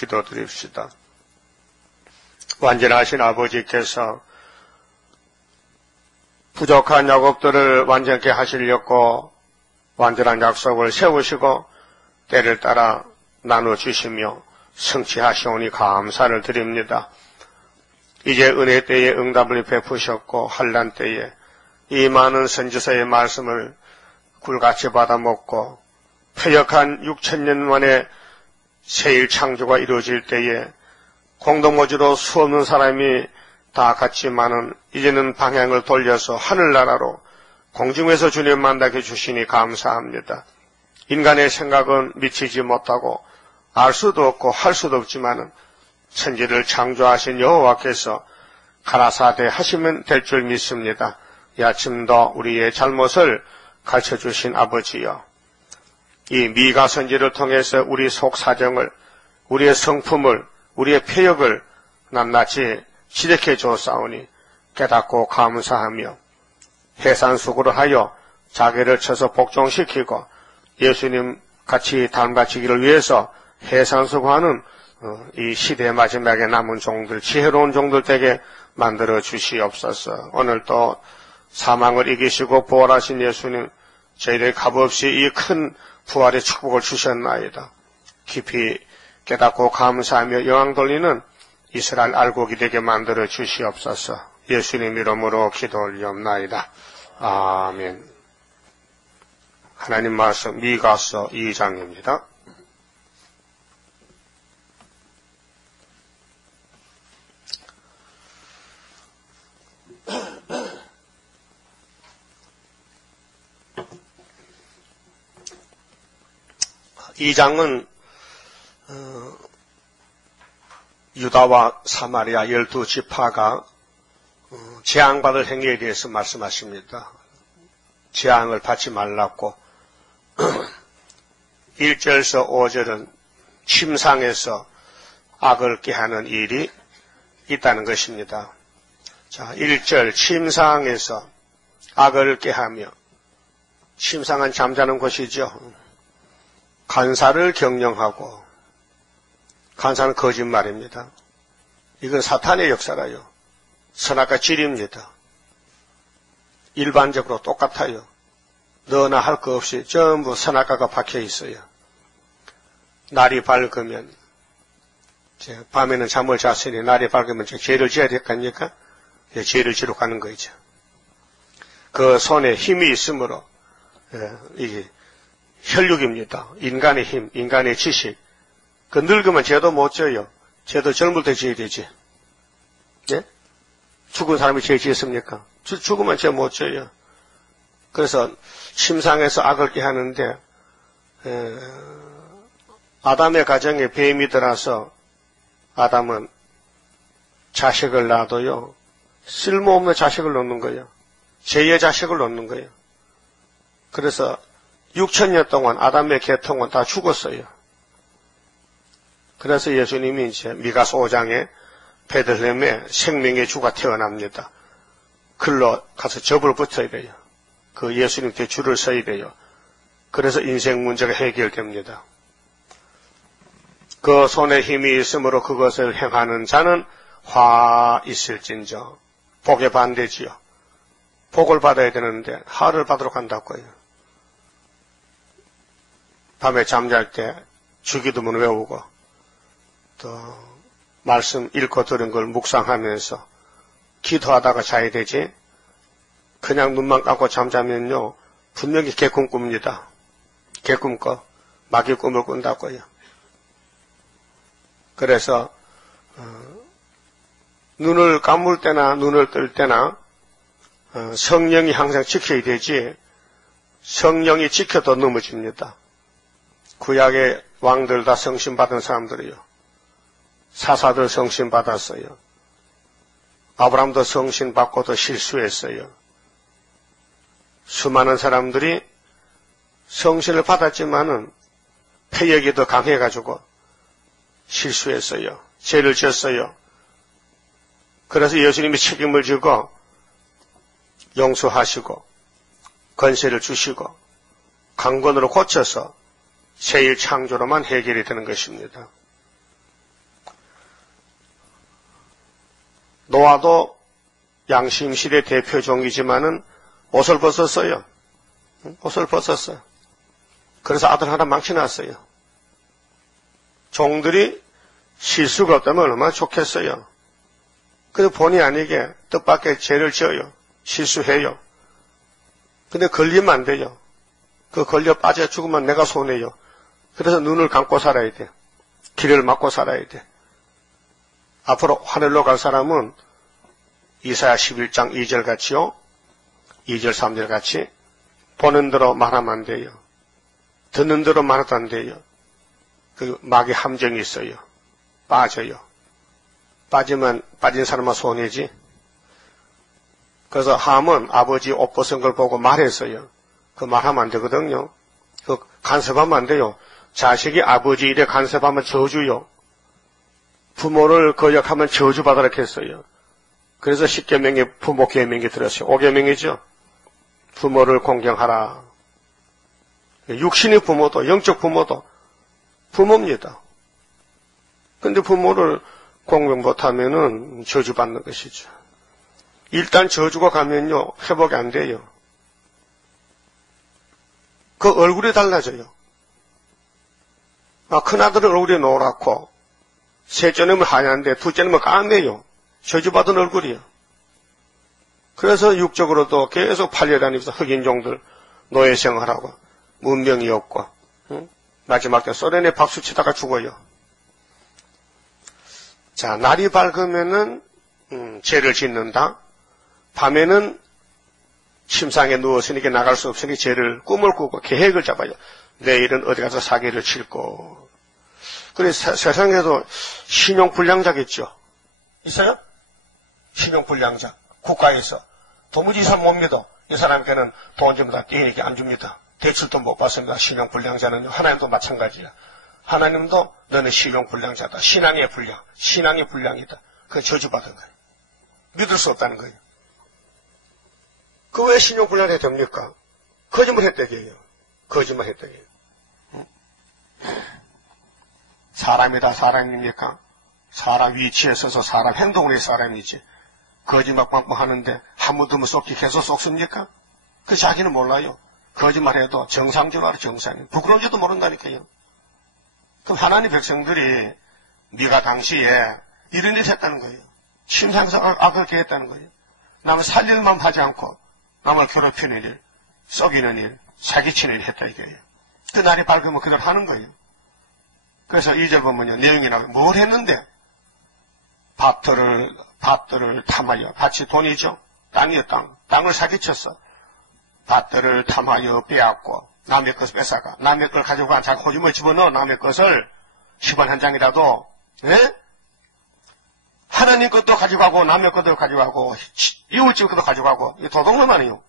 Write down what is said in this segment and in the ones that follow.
기도드립시다. 완전하신 아버지께서 부족한 야곱들을 완전케 하시려고 완전한 약속을 세우시고 때를 따라 나눠주시며 성취하시오니 감사를 드립니다. 이제 은혜 때에 응답을 베푸셨고 환난 때에 이 많은 선지서의 말씀을 굴같이 받아먹고 패역한 6,000년 만에 새일 창조가 이루어질 때에 공동모지로 수없는 사람이 다 같지만은 이제는 방향을 돌려서 하늘나라로 공중에서 주님 만나게 주시니 감사합니다. 인간의 생각은 미치지 못하고 알 수도 없고 할 수도 없지만은 천지를 창조하신 여호와께서 가라사대 하시면 될 줄 믿습니다. 이 아침도 우리의 잘못을 가르쳐주신 아버지여, 이 미가 선지를 통해서 우리 속 사정을, 우리의 성품을, 우리의 패역을 낱낱이 지적해 주었사오니 깨닫고 감사하며 해산수고를 하여 자기를 쳐서 복종시키고 예수님 같이 닮아지기를 위해서 해산수고하는 이 시대의 마지막에 남은 종들, 지혜로운 종들 되게 만들어 주시옵소서. 오늘도 사망을 이기시고 부활하신 예수님, 저희들이 값없이 이 큰 부활의 축복을 주셨나이다. 깊이 깨닫고 감사하며 영광 돌리는 이스라엘 알곡이 되게 만들어 주시옵소서. 예수님 이름으로 기도 올리옵나이다. 아멘. 하나님 말씀 미가서 2장입니다. 이 장은 유다와 사마리아 12지파가 재앙받을 행위에 대해서 말씀하십니다. 재앙을 받지 말라고 1절에서 5절은 침상에서 악을 꾀하는 일이 있다는 것입니다. 자, 1절 침상에서 악을 꾀하며, 침상은 잠자는 곳이죠. 간사를 경영하고, 간사는 거짓말입니다. 이건 사탄의 역사라요. 선악과 질입니다. 일반적으로 똑같아요. 너나 할 거 없이 전부 선악과가 박혀 있어요. 날이 밝으면, 밤에는 잠을 잤으니 날이 밝으면 죄를 지어야 될 거 아닙니까? 죄를 지러 가는 거죠. 그 손에 힘이 있으므로, 이게 혈육입니다. 인간의 힘, 인간의 지식. 그 늙으면 죄도 못 져요. 죄도 젊을 때 지어야 되지. 예? 죽은 사람이 죄 지었습니까? 죽으면 죄 못 져요. 그래서 침상에서 악을 꾀하는데, 아담의 가정에 뱀이 들어서 아담은 자식을 낳아도요, 쓸모없는 자식을 놓는 거예요. 죄의 자식을 놓는 거예요. 그래서 6,000년 동안 아담의 계통은 다 죽었어요. 그래서 예수님이 이제 미가서 5장에 베들레헴에 생명의 주가 태어납니다. 글로 가서 접을 붙어야 돼요. 그 예수님께 줄을 서야 돼요. 그래서 인생 문제가 해결됩니다. 그 손에 힘이 있으므로 그것을 행하는 자는 화 있을진저. 복의 반대지요. 복을 받아야 되는데 화를 받으러 간다고요. 밤에 잠잘 때 주기도문 외우고 또 말씀 읽고 들은 걸 묵상하면서 기도하다가 자야 되지, 그냥 눈만 감고 잠자면요 분명히 개꿈 꿉니다. 개꿈 꿔. 마귀 꿈을 꾼다고요. 그래서 눈을 감을 때나 눈을 뜰 때나 성령이 항상 지켜야 되지, 성령이 지켜도 넘어집니다. 구약의 왕들 다 성신받은 사람들이요. 사사들 성신받았어요. 아브라함도 성신받고도 실수했어요. 수많은 사람들이 성신을 받았지만은 패역이 더 강해가지고 실수했어요. 죄를 지었어요. 그래서 예수님이 책임을 지고 용서하시고 권세를 주시고 강권으로 고쳐서 새일 창조로만 해결이 되는 것입니다. 노아도 양심시대 대표 종이지만은 옷을 벗었어요. 옷을 벗었어요. 그래서 아들 하나 망치났어요. 종들이 실수가 없다면 얼마나 좋겠어요. 근데 본의 아니게 뜻밖의 죄를 지어요. 실수해요. 근데 걸리면 안 돼요. 그 걸려 빠져 죽으면 내가 손해요. 그래서 눈을 감고 살아야 돼. 길을 막고 살아야 돼. 앞으로 하늘로 갈 사람은 이사야 11장 2절 같이요. 2절 3절 같이 보는 대로 말하면 안 돼요. 듣는 대로 말해도 안 돼요. 그 막의 함정이 있어요. 빠져요. 빠진 사람은 손해지. 그래서 함은 아버지 옷 벗은 걸 보고 말했어요. 그 말하면 안 되거든요. 그 간섭하면 안 돼요. 자식이 아버지 일에 간섭하면 저주요. 부모를 거역하면 저주받으라 했어요. 그래서 10계명에 부모 계명이 들었어요. 5계명이죠. 부모를 공경하라. 육신의 부모도 영적 부모도 부모입니다. 근데 부모를 공경 못하면은 저주받는 것이죠. 일단 저주가 가면요 회복이 안 돼요. 그 얼굴이 달라져요. 큰아들은 얼굴이 노랗고 셋째는 하얀데 둘째는 까매요. 저주받은 얼굴이요. 그래서 육적으로도 계속 팔려다니면서 흑인종들 노예 생활하고 문명이 없고 마지막 때 소련에 박수 치다가 죽어요. 자, 날이 밝으면은 죄를 짓는다. 밤에는 침상에 누웠으니까 나갈 수 없으니 죄를 꿈을 꾸고 계획을 잡아요. 내일은 어디 가서 사기를 칠고. 그래서 세상에도 신용불량자겠죠. 있어요? 신용불량자. 국가에서 도무지 이 사람 못 믿어. 이 사람께는 돈 줍니다. 떼이게 안 줍니다. 대출도 못 받습니다. 신용불량자는요. 하나님도 마찬가지야. 하나님도 너는 신용불량자다. 신앙의 불량. 신앙의 불량이다. 그건 저주받은 거예요. 믿을 수 없다는 거예요. 그 왜 신용불량이 됩니까? 거짓말 했다기예요. 거짓말 했다기예요. 사람이다 사람입니까? 사람 위치에 서서 사람 행동을 해서 사람이지. 거짓말 뻥뻥 하는데 한 번 두면 쏙지 계속 쏙습니까? 그 자기는 몰라요. 거짓말해도 정상적으로 정상이에요. 부끄러운지도 모른다니까요. 그럼 하나님 백성들이 네가 당시에 이런 일을 했다는 거예요. 침상에서 악을 개했다는 거예요. 남을 살릴만 하지 않고 남을 괴롭히는 일, 썩이는 일, 사기치는 일 했다 이거예요. 그 날이 밝으면 그걸 하는 거예요. 그래서 2절 보면요. 내용이 나와요. 뭘 했는데? 밭들을 탐하여. 밭이 돈이죠. 땅이요 땅. 땅을 사기쳤어. 밭들을 탐하여 빼앗고 남의 것을 뺏어가. 남의 걸 가지고 간 자기 호주머니에 집어넣어. 남의 것을 10원 한 장이라도 예? 하나님 것도 가져가고 남의 것도 가져가고 이웃집 것도 가져가고 이 도둑놈 아니에요.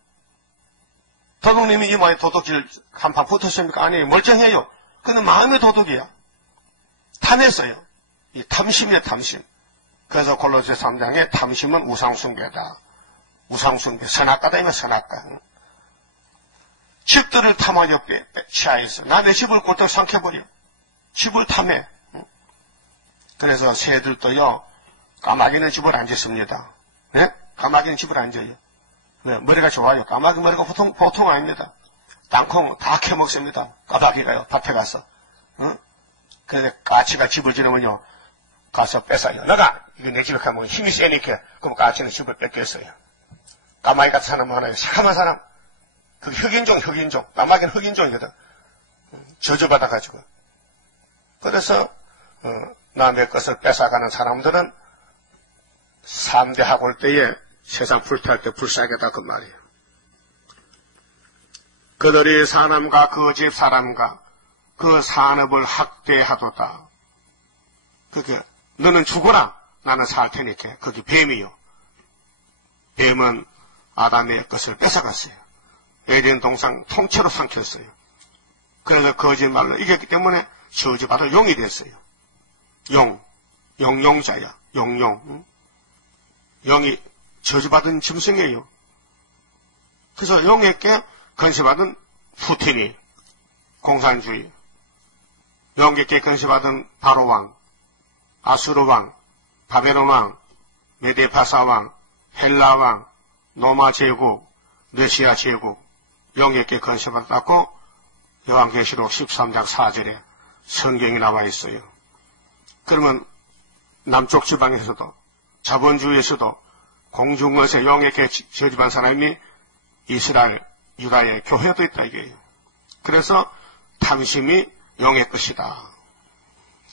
도둑님이 이마에 도둑질 한판 붙었습니까? 아니에요. 멀쩡해요. 그는 마음의 도둑이야. 탐했어요. 이 탐심이에요. 탐심. 그래서 골로새 3장에 탐심은 우상숭배다. 우상숭배. 선악과다면 선악과. 집들을 탐하여 취하였어. 남의 집을 꼴떡 삼켜버려. 집을 탐해. 그래서 새들도요. 까마귀는 집을 안 짓습니다. 네? 까마귀는 집을 안 져요. 네, 머리가 좋아요. 까마귀 머리가 보통 아닙니다. 땅콩 다 캐먹습니다. 까마귀가요. 밭에 가서. 그래서 까치가 집을 지르면요. 가서 뺏어요. 너가 이거 내 집에 가면 힘이 세니까 그럼 까치는 집을 뺏겼어요. 까마귀 같은 사람 하나요. 사람한 사람. 그 흑인종. 까마귀는 흑인종이거든. 저주받아가지고. 그래서 남의 것을 뺏어가는 사람들은 3대 학올 때에 세상 불탈 때 불사하겠다 그 말이에요. 그들이 사람과 그 집 사람과 그 산업을 학대하도다. 그게 너는 죽어라. 나는 살 테니까. 거기 뱀이요. 뱀은 아담의 것을 뺏어갔어요. 에덴 동산 통째로 삼켰어요. 그래서 거짓말로 이겼기 때문에 저주받을 용이 됐어요. 용자야. 용용. 용이 저주받은 짐승이에요. 그래서 용에게 건세받은 푸틴이 공산주의. 용에게 건세받은 바로왕, 아수르왕, 바벨론왕, 메데파사왕, 헬라왕, 로마 제국, 러시아 제국, 영예께 건설받았고 요한계시록 13장 4절에 성경이 나와 있어요. 그러면 남쪽 지방에서도 자본주의에서도 공중것에 영예께 저집한 사람이 이스라엘, 유다의 교회도 있다 이게요. 그래서 탐심이 영의 것이다.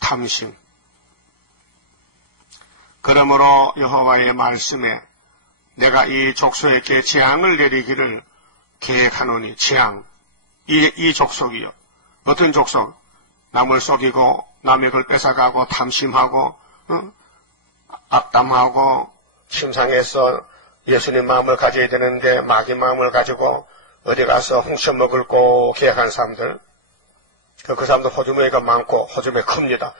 탐심. 그러므로 여호와의 말씀에 내가 이 족속에게 재앙을 내리기를 계획하노니 재앙. 이 족속이요. 어떤 족속? 남을 속이고 남의 걸 뺏어가고 탐심하고 악담하고 침상에서 예수님 마음을 가져야 되는데 마귀 마음을 가지고 어디 가서 훔쳐먹을 거 계획한 사람들. 그 사람들 호주머니가 많고 호주머니 큽니다.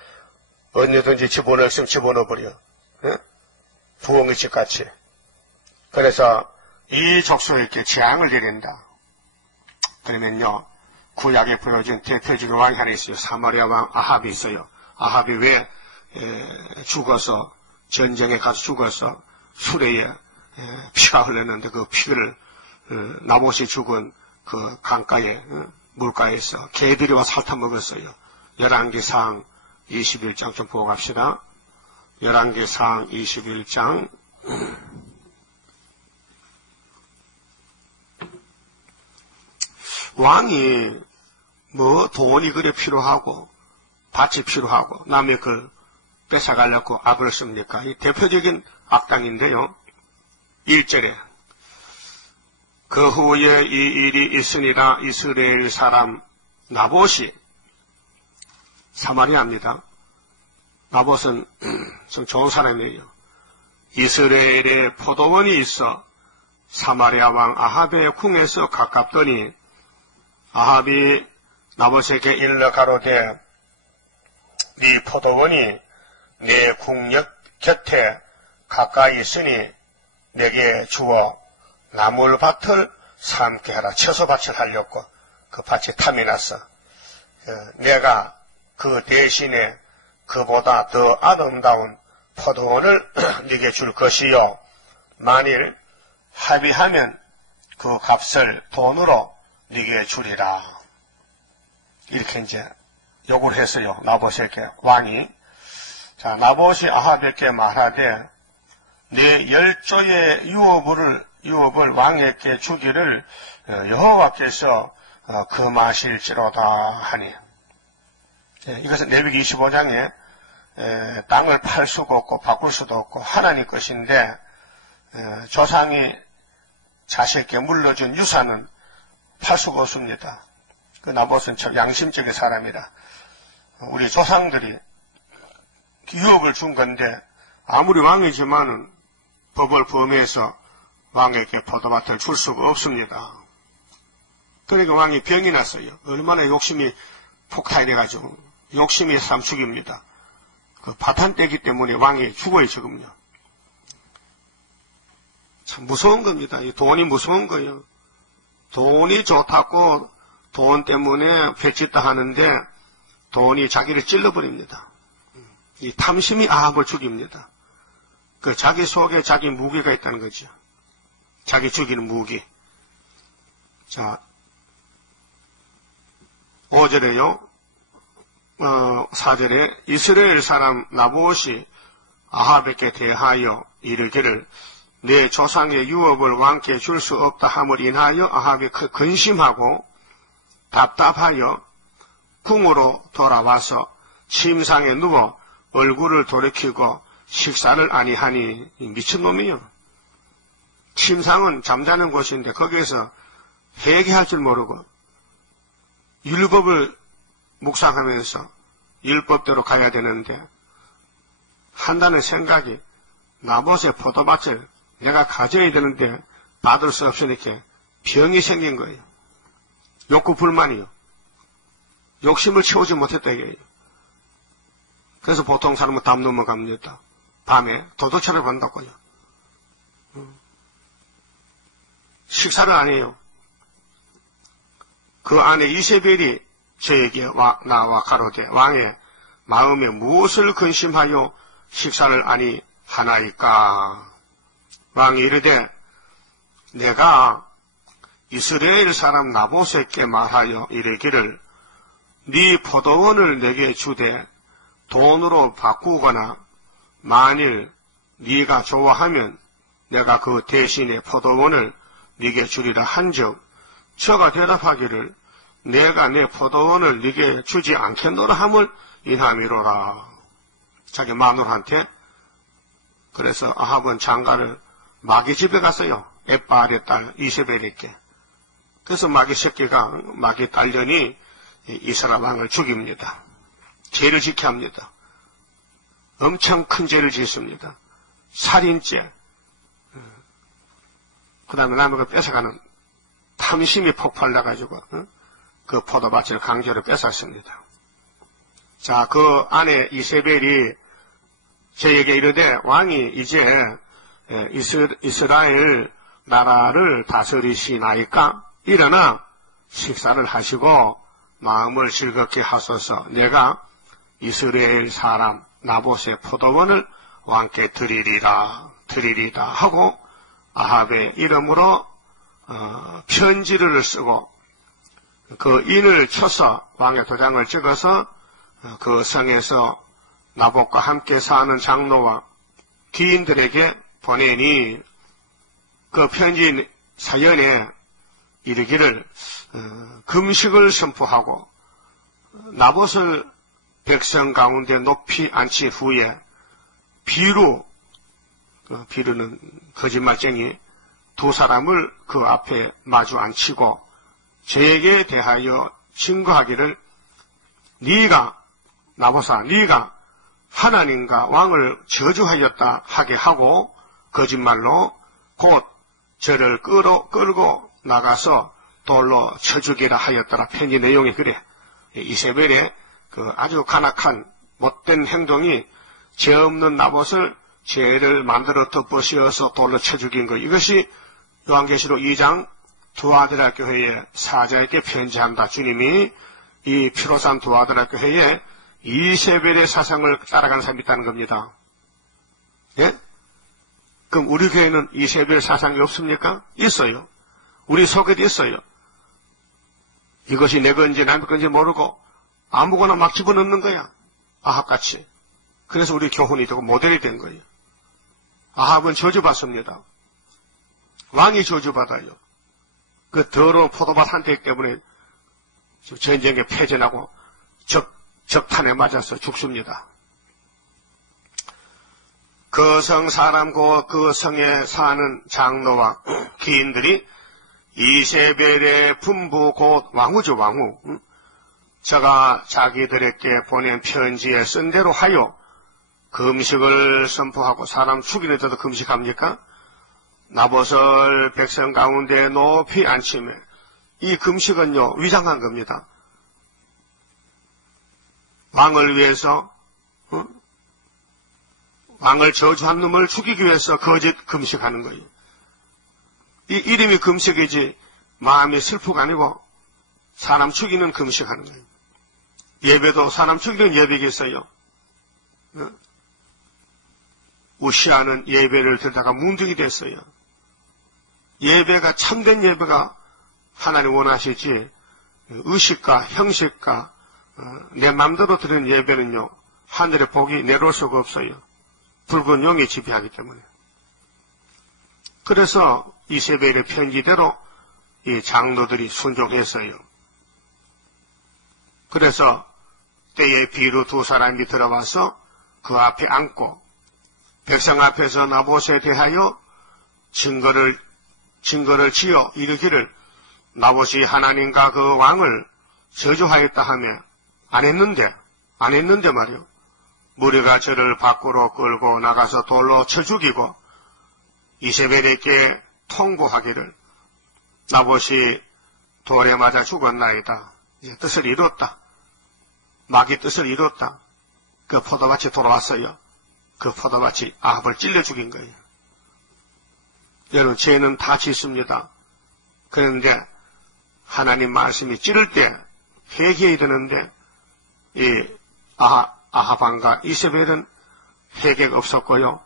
언제든지 집어넣으면 집어넣어버려. 부엉이 집같이. 그래서 이 족속에게 재앙을 내린다. 그러면요, 구약에 보여준 대표적인 왕이 하나 있어요. 사마리아 왕 아합이 있어요. 아합이 왜 죽어서 전쟁에 가서 죽어서 수레에 피가 흘렀는데 그 피를 나봇이 죽은 그 강가에 물가에서 개들이 와서 핥아 먹었어요. 열왕기상 21장 좀 보고 갑시다. 열왕기상 21장 왕이 뭐 돈이 그래 필요하고 밭이 필요하고 남의 걸 뺏어가려고 악을 씁니까? 이 대표적인 악당인데요. 1절에 그 후에 이 일이 있으니라 이스라엘 사람 나봇이 사마리아입니다. 나봇은 좀 좋은 사람이에요. 이스라엘에 포도원이 있어 사마리아 왕 아합의 궁에서 가깝더니 아합이 나봇에게 일러 가로되 네 포도원이 내 궁역 곁에 가까이 있으니 내게 주어 나물밭을 삶게 하라. 채소밭을 하려고 그 밭이 탐이 났어. 내가 그 대신에 그보다 더 아름다운 포도원을 네게 줄 것이요. 만일 합의하면 그 값을 돈으로 네게 주리라. 이렇게 이제 요구를 했어요. 나봇에게 왕이. 자, 나봇이 아합에게 말하되 내 10조의 유업을 왕에게 주기를 여호와께서 금하실지로다 하니. 이것은 레위기 25장에 땅을 팔 수가 없고 바꿀 수도 없고 하나님 것인데 조상이 자식에게 물려준 유산은 팔 수가 없습니다. 그 나봇은 참 양심적인 사람이다. 우리 조상들이 유업을 준 건데 아무리 왕이지만은 법을 범해서 왕에게 포도밭을 줄 수가 없습니다. 그러니까 왕이 병이 났어요. 얼마나 욕심이 폭탄이돼가지고 욕심이 사람 죽입니다. 그 파탄 떼기 때문에 왕이 죽어요 지금요. 참 무서운 겁니다. 이 돈이 무서운 거예요. 돈이 좋다고 돈 때문에 배짓다 하는데 돈이 자기를 찔러버립니다. 이 탐심이 아합을 죽입니다. 그 자기 속에 자기 무기가 있다는 거죠. 자기 죽이는 무기. 자, 5절에요. 4절에 이스라엘 사람 나봇이 아합에게 대하여 이르기를 내 조상의 유업을 왕께 줄 수 없다 함을 인하여 아합이 근심하고 답답하여 궁으로 돌아와서 침상에 누워 얼굴을 돌이키고 식사를 아니하니 미친놈이요. 침상은 잠자는 곳인데 거기에서 회개할 줄 모르고 율법을 묵상하면서 율법대로 가야 되는데 한다는 생각이 나봇의 포도밭을 내가 가져야 되는데 받을 수 없으니까 병이 생긴 거예요. 욕구 불만이요. 욕심을 채우지 못했다 이거예요. 그래서 보통 사람은 담 넘어갑니다. 밤에 도둑질을 한다고요. 식사를 안 해요. 그 안에 이세벨이 저에게 나와 가로되 왕의 마음에 무엇을 근심하여 식사를 아니 하나이까. 왕이 이르되 내가 이스라엘 사람 나봇에게 말하여 이르기를 네 포도원을 내게 주되 돈으로 바꾸거나 만일 네가 좋아하면 내가 그 대신에 포도원을 네게 주리라 한즉 저가 대답하기를 내가 내 포도원을 네게 주지 않겠노라 함을 인함이로라. 자기 마누라한테. 그래서 아합은 장가를 마귀 집에 갔어요. 엣바알의 딸 이세벨에게. 그래서 마귀 새끼가 마귀 딸년이 이스라엘 왕을 죽입니다. 죄를 지게 합니다. 엄청 큰 죄를 짓습니다. 살인죄. 그 다음에 남의 거 뺏어가는 탐심이 폭발나가지고 그 포도밭을 강제로 뺏었습니다. 자, 그 아내 이세벨이 저에게 이르되 왕이 이제 이스라엘 나라를 다스리시나이까 일어나 식사를 하시고 마음을 즐겁게 하소서. 내가 이스라엘 사람 나봇의 포도원을 왕께 드리리라 하고 아합의 이름으로 편지를 쓰고 그 인을 쳐서 왕의 도장을 찍어서 그 성에서 나봇과 함께 사는 장로와 귀인들에게 보내니 그 편지 사연에 이르기를 금식을 선포하고 나봇을 백성 가운데 높이 앉힌 후에 비루는 거짓말쟁이 두 사람을 그 앞에 마주 앉히고 저에게 대하여 증거하기를 나봇아 네가 하나님과 왕을 저주하였다 하게 하고 거짓말로 곧 저를 끌고 나가서 돌로 쳐 죽이라 하였더라. 편지 내용이 그래. 이세벨의 그 아주 간악한 못된 행동이 죄 없는 나봇을 죄를 만들어 덮어씌워서 돌로 쳐 죽인 것. 이것이 요한계시록 2장 두아드라 교회의 사자에게 편지한다. 주님이 이 피로산 두아드라 교회에 이세벨의 사상을 따라가는 사람이 있다는 겁니다. 예? 그럼 우리 교회는 이세벨 사상이 없습니까? 있어요. 우리 속에도 있어요. 이것이 내 건지 남의 건지 모르고 아무거나 막 집어넣는 거야. 아합같이. 그래서 우리 교훈이 되고 모델이 된 거예요. 아합은 저주받습니다. 왕이 저주받아요. 그 더러운 포도밭 한 대 때문에 전쟁에 패전하고 적탄에 맞아서 죽습니다. 그 성 사람 그 성에 사는 장로와 귀인들이 이세벨의 분부 곧 왕후죠, 왕후. 저가 자기들에게 보낸 편지에 쓴 대로 하여 금식을 선포하고 사람 죽이는 데도 금식합니까? 나봇을 백성 가운데 높이 앉히며 이 금식은요 위장한 겁니다. 왕을 위해서 왕을 저주한 놈을 죽이기 위해서 거짓 금식하는 거예요. 이 이름이 금식이지 마음이 슬프가 아니고 사람 죽이는 금식하는 거예요. 예배도 사람 죽이는 예배가 있어요. 우시아는 예배를 드다가 문둥이 됐어요. 예배가 참된 예배가 하나님 원하시지 의식과 형식과 내 맘대로 드리는 예배는요 하늘의 복이 내려올 수가 없어요. 붉은 용이 지배하기 때문에. 그래서 이세벨의 편지대로 이 장로들이 순종했어요. 그래서 때에 비루 두 사람이 들어와서 그 앞에 앉고 백성 앞에서 나봇에 대하여 증거를 지어 이르기를 나봇이 하나님과 그 왕을 저주하였다 하며 안 했는데 말이요. 무리가 저를 밖으로 끌고 나가서 돌로 쳐 죽이고 이세벨에게 통보하기를 나봇이 돌에 맞아 죽었나이다. 이제 뜻을 이뤘다. 마귀 뜻을 이뤘다. 그 포도밭이 돌아왔어요. 그 포도밭이 아합을 찔러 죽인 거예요. 여러분 죄는 다 짓습니다. 그런데 하나님 말씀이 찌를 때 회개해야 되는데 이 아합왕과 이세벨은 회개가 없었고요.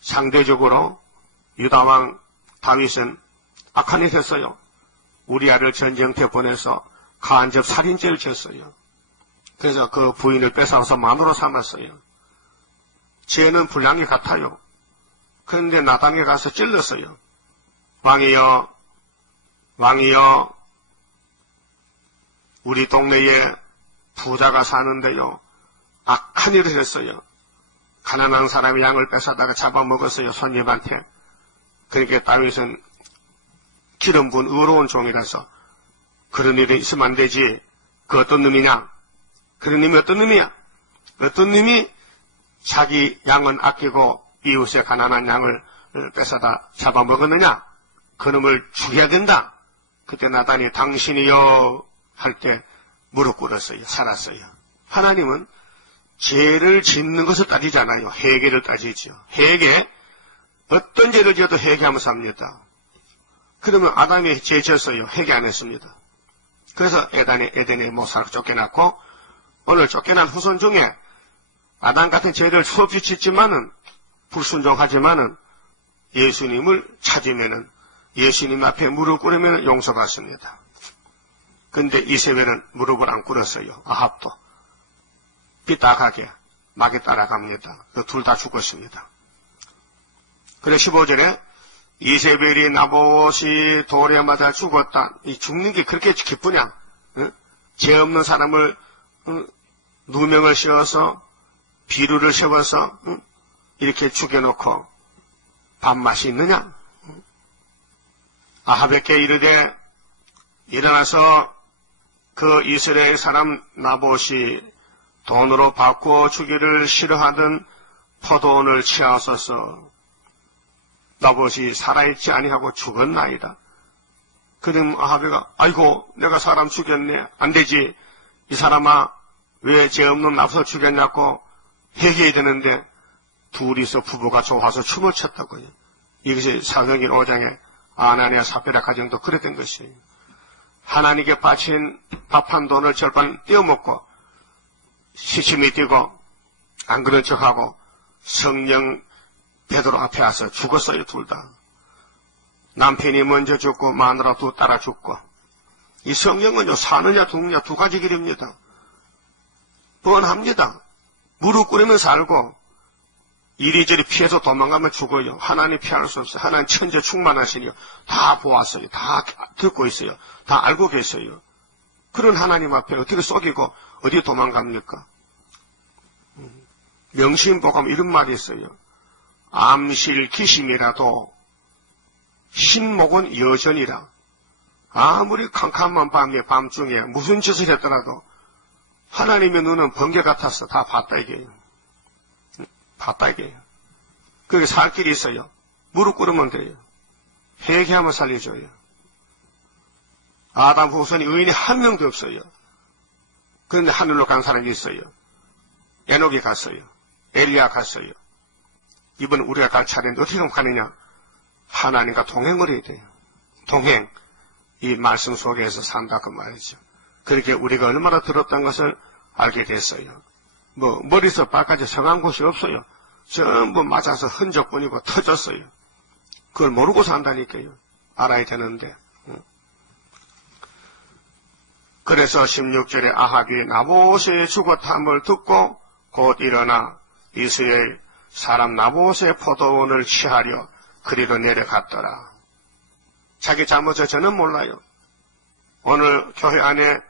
상대적으로 유다왕 다윗은 악한 일을 했어요. 우리아를 전쟁터에 보내서 간접 살인죄를 졌어요. 그래서 그 부인을 뺏어와서 마누로 삼았어요. 죄는 불량이 같아요. 그런데 나단에 가서 찔렀어요. 왕이여, 우리 동네에 부자가 사는데요, 악한 일을 했어요. 가난한 사람이 양을 뺏어다가 잡아먹었어요, 손님한테. 그러니까 다윗은 기름 부은 의로운 종이라서 그런 일이 있으면 안 되지. 그 어떤 놈이냐? 그런 놈이 어떤 놈이야? 어떤 놈이 자기 양은 아끼고 이웃의 가난한 양을 뺏어다 잡아먹었느냐? 그 놈을 죽여야 된다. 그때 나단이 당신이여 할 때 무릎 꿇었어요. 살았어요. 하나님은 죄를 짓는 것을 따지잖아요. 회개를 따지죠. 회개, 어떤 죄를 지어도 회개하면서 합니다. 그러면 아담이 죄 지었어요. 회개 안 했습니다. 그래서 에덴의 모사로 쫓겨났고, 오늘 쫓겨난 후손 중에 아담 같은 죄를 수없이 짓지만은, 불순종하지만은, 예수님을 찾으면은, 예수님 앞에 무릎 꿇으면 용서받습니다. 근데 이세벨은 무릎을 안 꿇었어요. 아합도. 삐딱하게 막에 따라갑니다. 둘 다 죽었습니다. 그래 15절에 이세벨이 나봇이 돌에 맞아 죽었다. 이 죽는 게 그렇게 기쁘냐? 죄 없는 사람을 누명을 씌워서 비루를 세워서 이렇게 죽여놓고 밥맛이 있느냐? 아합에게 이르되 일어나서 그 이스라엘 사람 나봇이 돈으로 바꾸어 주기를 싫어하던 포도원을 취하소서. 나봇이 살아있지 아니하고 죽었나이다. 그럼 아합이가 아이고 내가 사람 죽였네. 안 되지. 이 사람아 왜 죄 없는 나봇을 죽였냐고 회개해야 되는데 둘이서 부부가 좋아서 춤을 췄다고요. 이것이 사도행전 5장에 아나니아 삽비라 가정도 그랬던 것이에요. 하나님께 바친 밥한 돈을 절반 떼어먹고 시침이 뛰고 안 그런 척하고 성령 베드로 앞에 와서 죽었어요. 둘 다. 남편이 먼저 죽고 마누라도 따라 죽고. 이 성령은요 사느냐 죽느냐 두 가지 길입니다. 뻔합니다. 무릎 꿇으면 살고 이리저리 피해서 도망가면 죽어요. 하나님 피할 수 없어요. 하나님 천재 충만하시니요. 다 보았어요. 다 듣고 있어요. 다 알고 계세요. 그런 하나님 앞에 어떻게 속이고 어디 도망갑니까? 명심보감 이런 말이 있어요. 암실기심이라도 신목은 여전이라. 아무리 캄캄한 밤중에 무슨 짓을 했더라도 하나님의 눈은 번개 같아서 다 봤다 이게요. 봤다 이게요. 그게 살 길이 있어요. 무릎 꿇으면 돼요. 회개하면 살려줘요. 아담 후손이 의인이 한 명도 없어요. 그런데 하늘로 간 사람이 있어요. 에녹이 갔어요. 엘리야 갔어요. 이번 우리가 갈 차례인데 어떻게 가느냐? 하나님과 동행을 해야 돼요. 동행. 이 말씀 속에서 산다 그 말이죠. 그렇게 우리가 얼마나 들었던 것을 알게 됐어요. 머리에서 발까지 성한 곳이 없어요. 전부 맞아서 흔적뿐이고 터졌어요. 그걸 모르고 산다니까요. 알아야 되는데. 그래서 16절에 아합이 나봇의 죽었함을 듣고 곧 일어나 이스라엘 사람 나봇의 포도원을 취하려 그리로 내려갔더라. 자기 잘못을 저는 몰라요. 오늘 교회 안에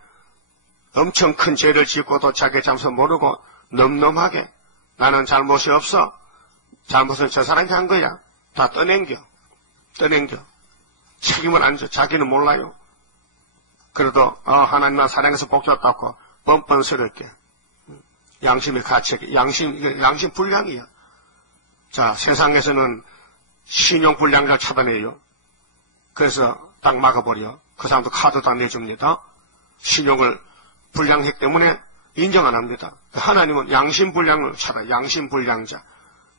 엄청 큰 죄를 짓고도 자기 잘못을 모르고 넘넘하게 나는 잘못이 없어. 잘못은 저 사람이 한 거야. 다 떠넘겨. 책임을 안 져. 자기는 몰라요. 그래도 하나님 나 사랑해서 복 줬다고 뻔뻔스럽게 양심의 가책, 양심 불량이야. 자, 세상에서는 신용 불량자 차단해요. 그래서 딱 막아버려. 그 사람도 카드 다 내줍니다. 신용을 불량했기 때문에 인정 안 합니다. 하나님은 양심 불량을 차단, 양심 불량자.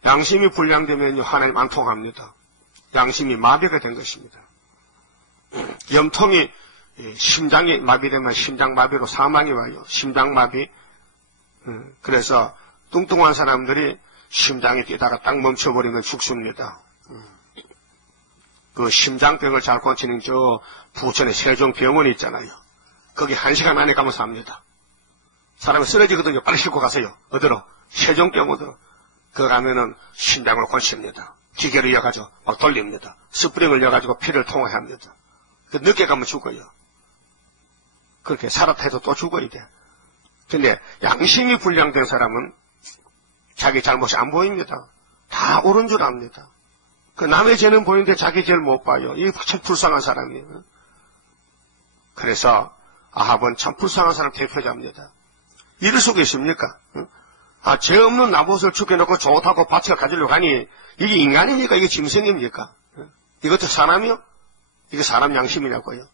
양심이 불량되면 하나님 안 통합니다. 양심이 마비가 된 것입니다. 염통이 심장이 마비되면 심장마비로 사망이 와요. 심장마비. 그래서 뚱뚱한 사람들이 심장이 뛰다가 딱 멈춰버리면 죽습니다. 그 심장병을 잘 고치는 저 부천의 세종병원이 있잖아요. 거기 1시간 안에 가면 삽니다. 사람이 쓰러지거든요. 빨리 싣고 가세요. 어디로? 세종병원으로. 그 가면은 심장을 고칩니다. 기계를 이어가지고 막 돌립니다. 스프링을 이어가지고 피를 통하게 합니다. 그 늦게 가면 죽어요. 그렇게 살았다 해도 또 죽어야 돼. 근데 양심이 불량된 사람은 자기 잘못이 안 보입니다. 다 옳은 줄 압니다. 그 남의 죄는 보이는데 자기 죄를 못 봐요. 이게 참 불쌍한 사람이에요. 그래서 아합은 참 불쌍한 사람 대표자입니다. 이럴 수가 있습니까? 죄 없는 나봇을 죽여놓고 좋다고 밭을 가지려고 하니 이게 인간입니까? 이게 짐승입니까? 이것도 사람이요? 이게 사람 양심이냐고요.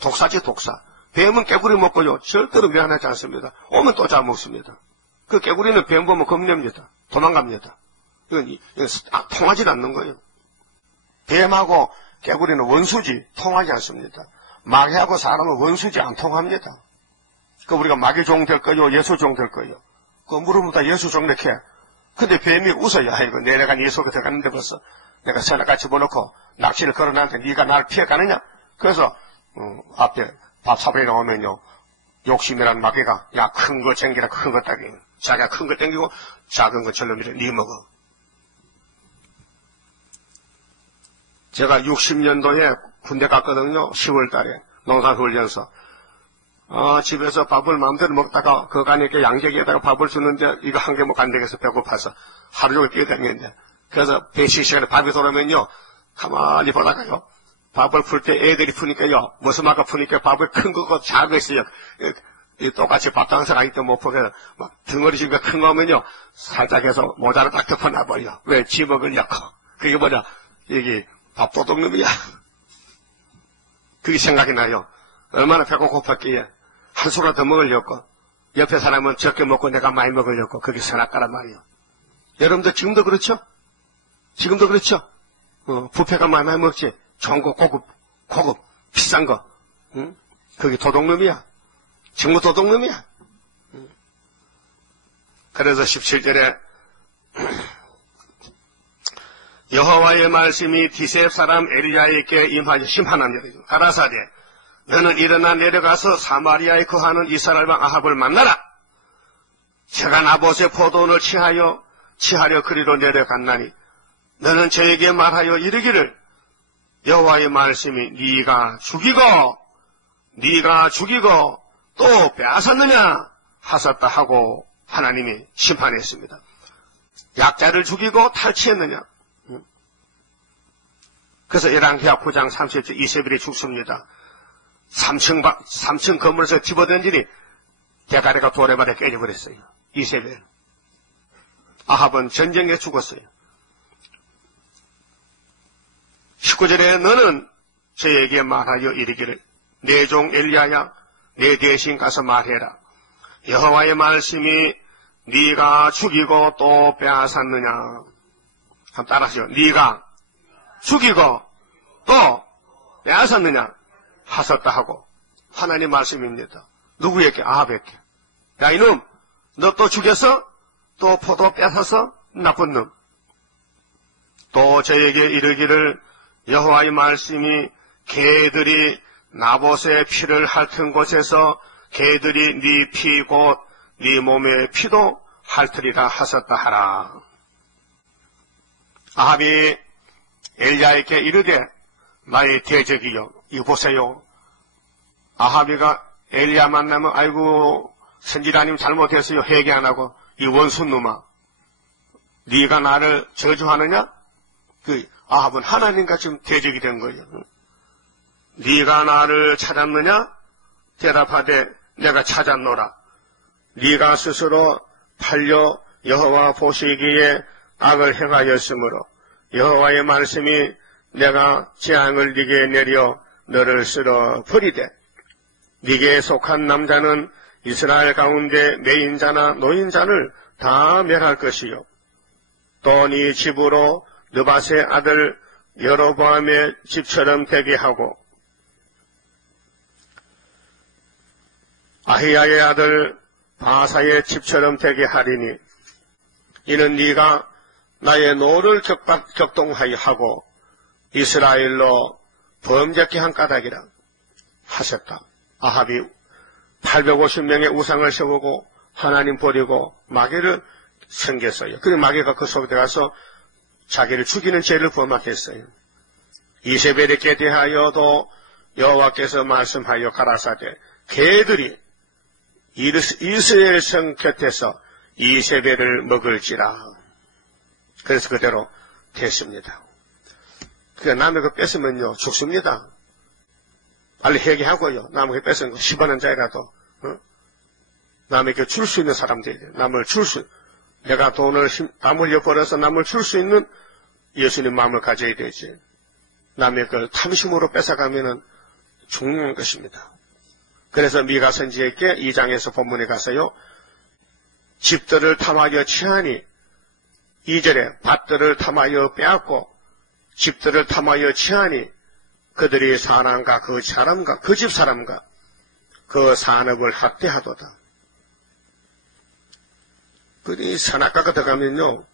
독사지 독사. 뱀은 깨구리 먹고요. 절대로 미안하지 않습니다. 오면 또 잡아먹습니다. 그 깨구리는 뱀 보면 겁냅니다. 도망갑니다. 이건 통하지 않는 거예요. 뱀하고 깨구리는 원수지 통하지 않습니다. 마귀하고 사람은 원수지 안 통합니다. 그 우리가 마귀 종 될 거요, 예수 종 될 거요. 그 물어보다 예수 종 이렇게. 근데 뱀이 웃어요. 아이고 내가 네 속에 들어가는데 벌써 내가 새나같이 집어넣고 낚시를 걸어놨는데 네가 나를 피해가느냐? 그래서 앞에 밥 사버리 나오면요. 욕심이라는 마귀가 야 큰 거 챙기라 큰 거 따기. 자기가 큰 거 땡기고 작은 거 절로 밀어 네 먹어. 제가 60년도에 군대 갔거든요. 10월 달에 농사훈련소. 집에서 밥을 마음대로 먹다가 거가니까 양재기에다가 밥을 주는데 이거 한 개 먹고 안 되겠어. 배고파서 하루 종일 뛰어다니는데 그래서 배식 시간에 밥이 돌아오면요. 가만히 보다가요. 밥을 풀 때 애들이 푸니까요. 무슨 아까 푸니까 밥을 큰 거고 작은 거 있어요. 똑같이 밥도 항상 아기 때 못 푸게 막 덩어리 집에 큰 거 오면요. 살짝 해서 모자를 딱 덮어놔버려. 왜? 지먹으려고. 그게 뭐냐. 여기 밥도둑놈이야. 그게 생각이 나요. 얼마나 배가 고팠기에 한 소라 더 먹으려고 옆에 사람은 적게 먹고 내가 많이 먹으려고 그게 선악과란 말이에요. 여러분들 지금도 그렇죠? 지금도 그렇죠? 부패가 많이 먹지. 좋은 거 고급 비싼 거 그게 도둑놈이야. 정말 도둑놈이야. 그래서 17절에 여호와의 말씀이 디셉 사람 엘리야에게 임하여 심판합니다. 가라사대 너는 일어나 내려가서 사마리아에 거하는 이스라엘 왕 아합을 만나라. 제가 나봇의 포도원을 치하려 그리로 내려갔나니 너는 저에게 말하여 이르기를 여호와의 말씀이 네가 죽이고 또 빼앗았느냐 하셨다 하고 하나님이 심판했습니다. 약자를 죽이고 탈취했느냐. 그래서 열왕기하 9장 30절 이세벨이 죽습니다. 3층 건물에서 집어던지니 대가리가 돌에발에 깨져버렸어요. 이세벨. 아합은 전쟁에 죽었어요. 19절에 너는 저에게 말하여 이르기를 내 종 엘리야야 내 대신 가서 말해라. 여호와의 말씀이 네가 죽이고 또 빼앗았느냐. 한번 따라하시죠. 네가 죽이고 또 빼앗았느냐 하셨다 하고 하나님 말씀입니다. 누구에게? 아합에게. 야 이놈 너 또 죽였어? 또 포도 빼앗았어? 나쁜 놈. 또 저에게 이르기를 여호와의 말씀이 개들이 나봇의 피를 핥은 곳에서 개들이 네 피 곧 네 몸의 피도 핥으리라 하셨다 하라. 아합이 엘리야에게 이르되 나의 대적이여 이거 보세요. 아합이가 엘리야 만나면 아이고 선지자님 잘못했어요. 회개 안 하고 이 원수놈아 네가 나를 저주하느냐? 그 아합은 하나님과 지금 대적이 된 거예요. 네가 나를 찾았느냐? 대답하되 내가 찾았노라. 네가 스스로 팔려 여호와 보시기에 악을 행하였으므로 여호와의 말씀이 내가 재앙을 네게 내려 너를 쓸어 버리되 네게 속한 남자는 이스라엘 가운데 매인자나 노인자를 다 멸할 것이요 또 네 집으로 느밧의 아들 여로보암의 집처럼 되게 하고 아히야의 아들 바사의 집처럼 되게 하리니 이는 네가 나의 노를 격동하여 하고 이스라엘로 범죄케 한 까닭이라 하셨다. 아합이 850명의 우상을 세우고 하나님 버리고 마귀를 섬겼어요. 그리고 마귀가 그 속에 들어가서 자기를 죽이는 죄를 범하겠어요. 이세벨에게 대하여도 여호와께서 말씀하여 가라사대 개들이 이스라엘 성 곁에서 이세벨을 먹을지라. 그래서 그대로 됐습니다. 남의 거 뺏으면요 죽습니다. 빨리 회개하고요. 남의 거 뺏은 거 10원짜리라도 남에게 줄 수 있는 사람들이 남을 내가 돈을 땀 흘려 벌어서 남을 줄 수 있는 예수님 마음을 가져야 되지. 남의 걸 탐심으로 뺏어가면은 죽는 것입니다. 그래서 미가 선지에게 2장에서 본문에 가서요. 집들을 탐하여 취하니 2절에 밭들을 탐하여 빼앗고 집들을 탐하여 취하니 그들이 사람과 그 사람과 그 집 사람과 그 산업을 학대하도다. 그들이 선악과가 들어가면요.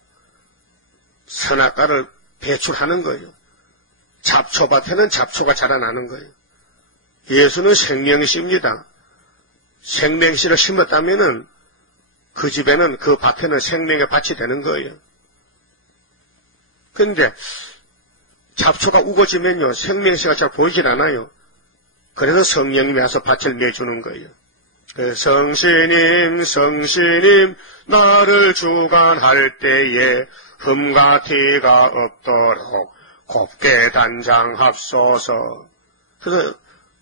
선악과를 배출하는 거예요. 잡초밭에는 잡초가 자라나는 거예요. 예수는 생명씨입니다. 생명씨를 심었다면은 그 집에는 그 밭에는 생명의 밭이 되는 거예요. 그런데 잡초가 우거지면요. 생명씨가 잘 보이질 않아요. 그래서 성령님이 와서 밭을 내주는 거예요. 성신님 나를 주관할 때에 흠과 티가 없도록 곱게 단장합소서. 그래서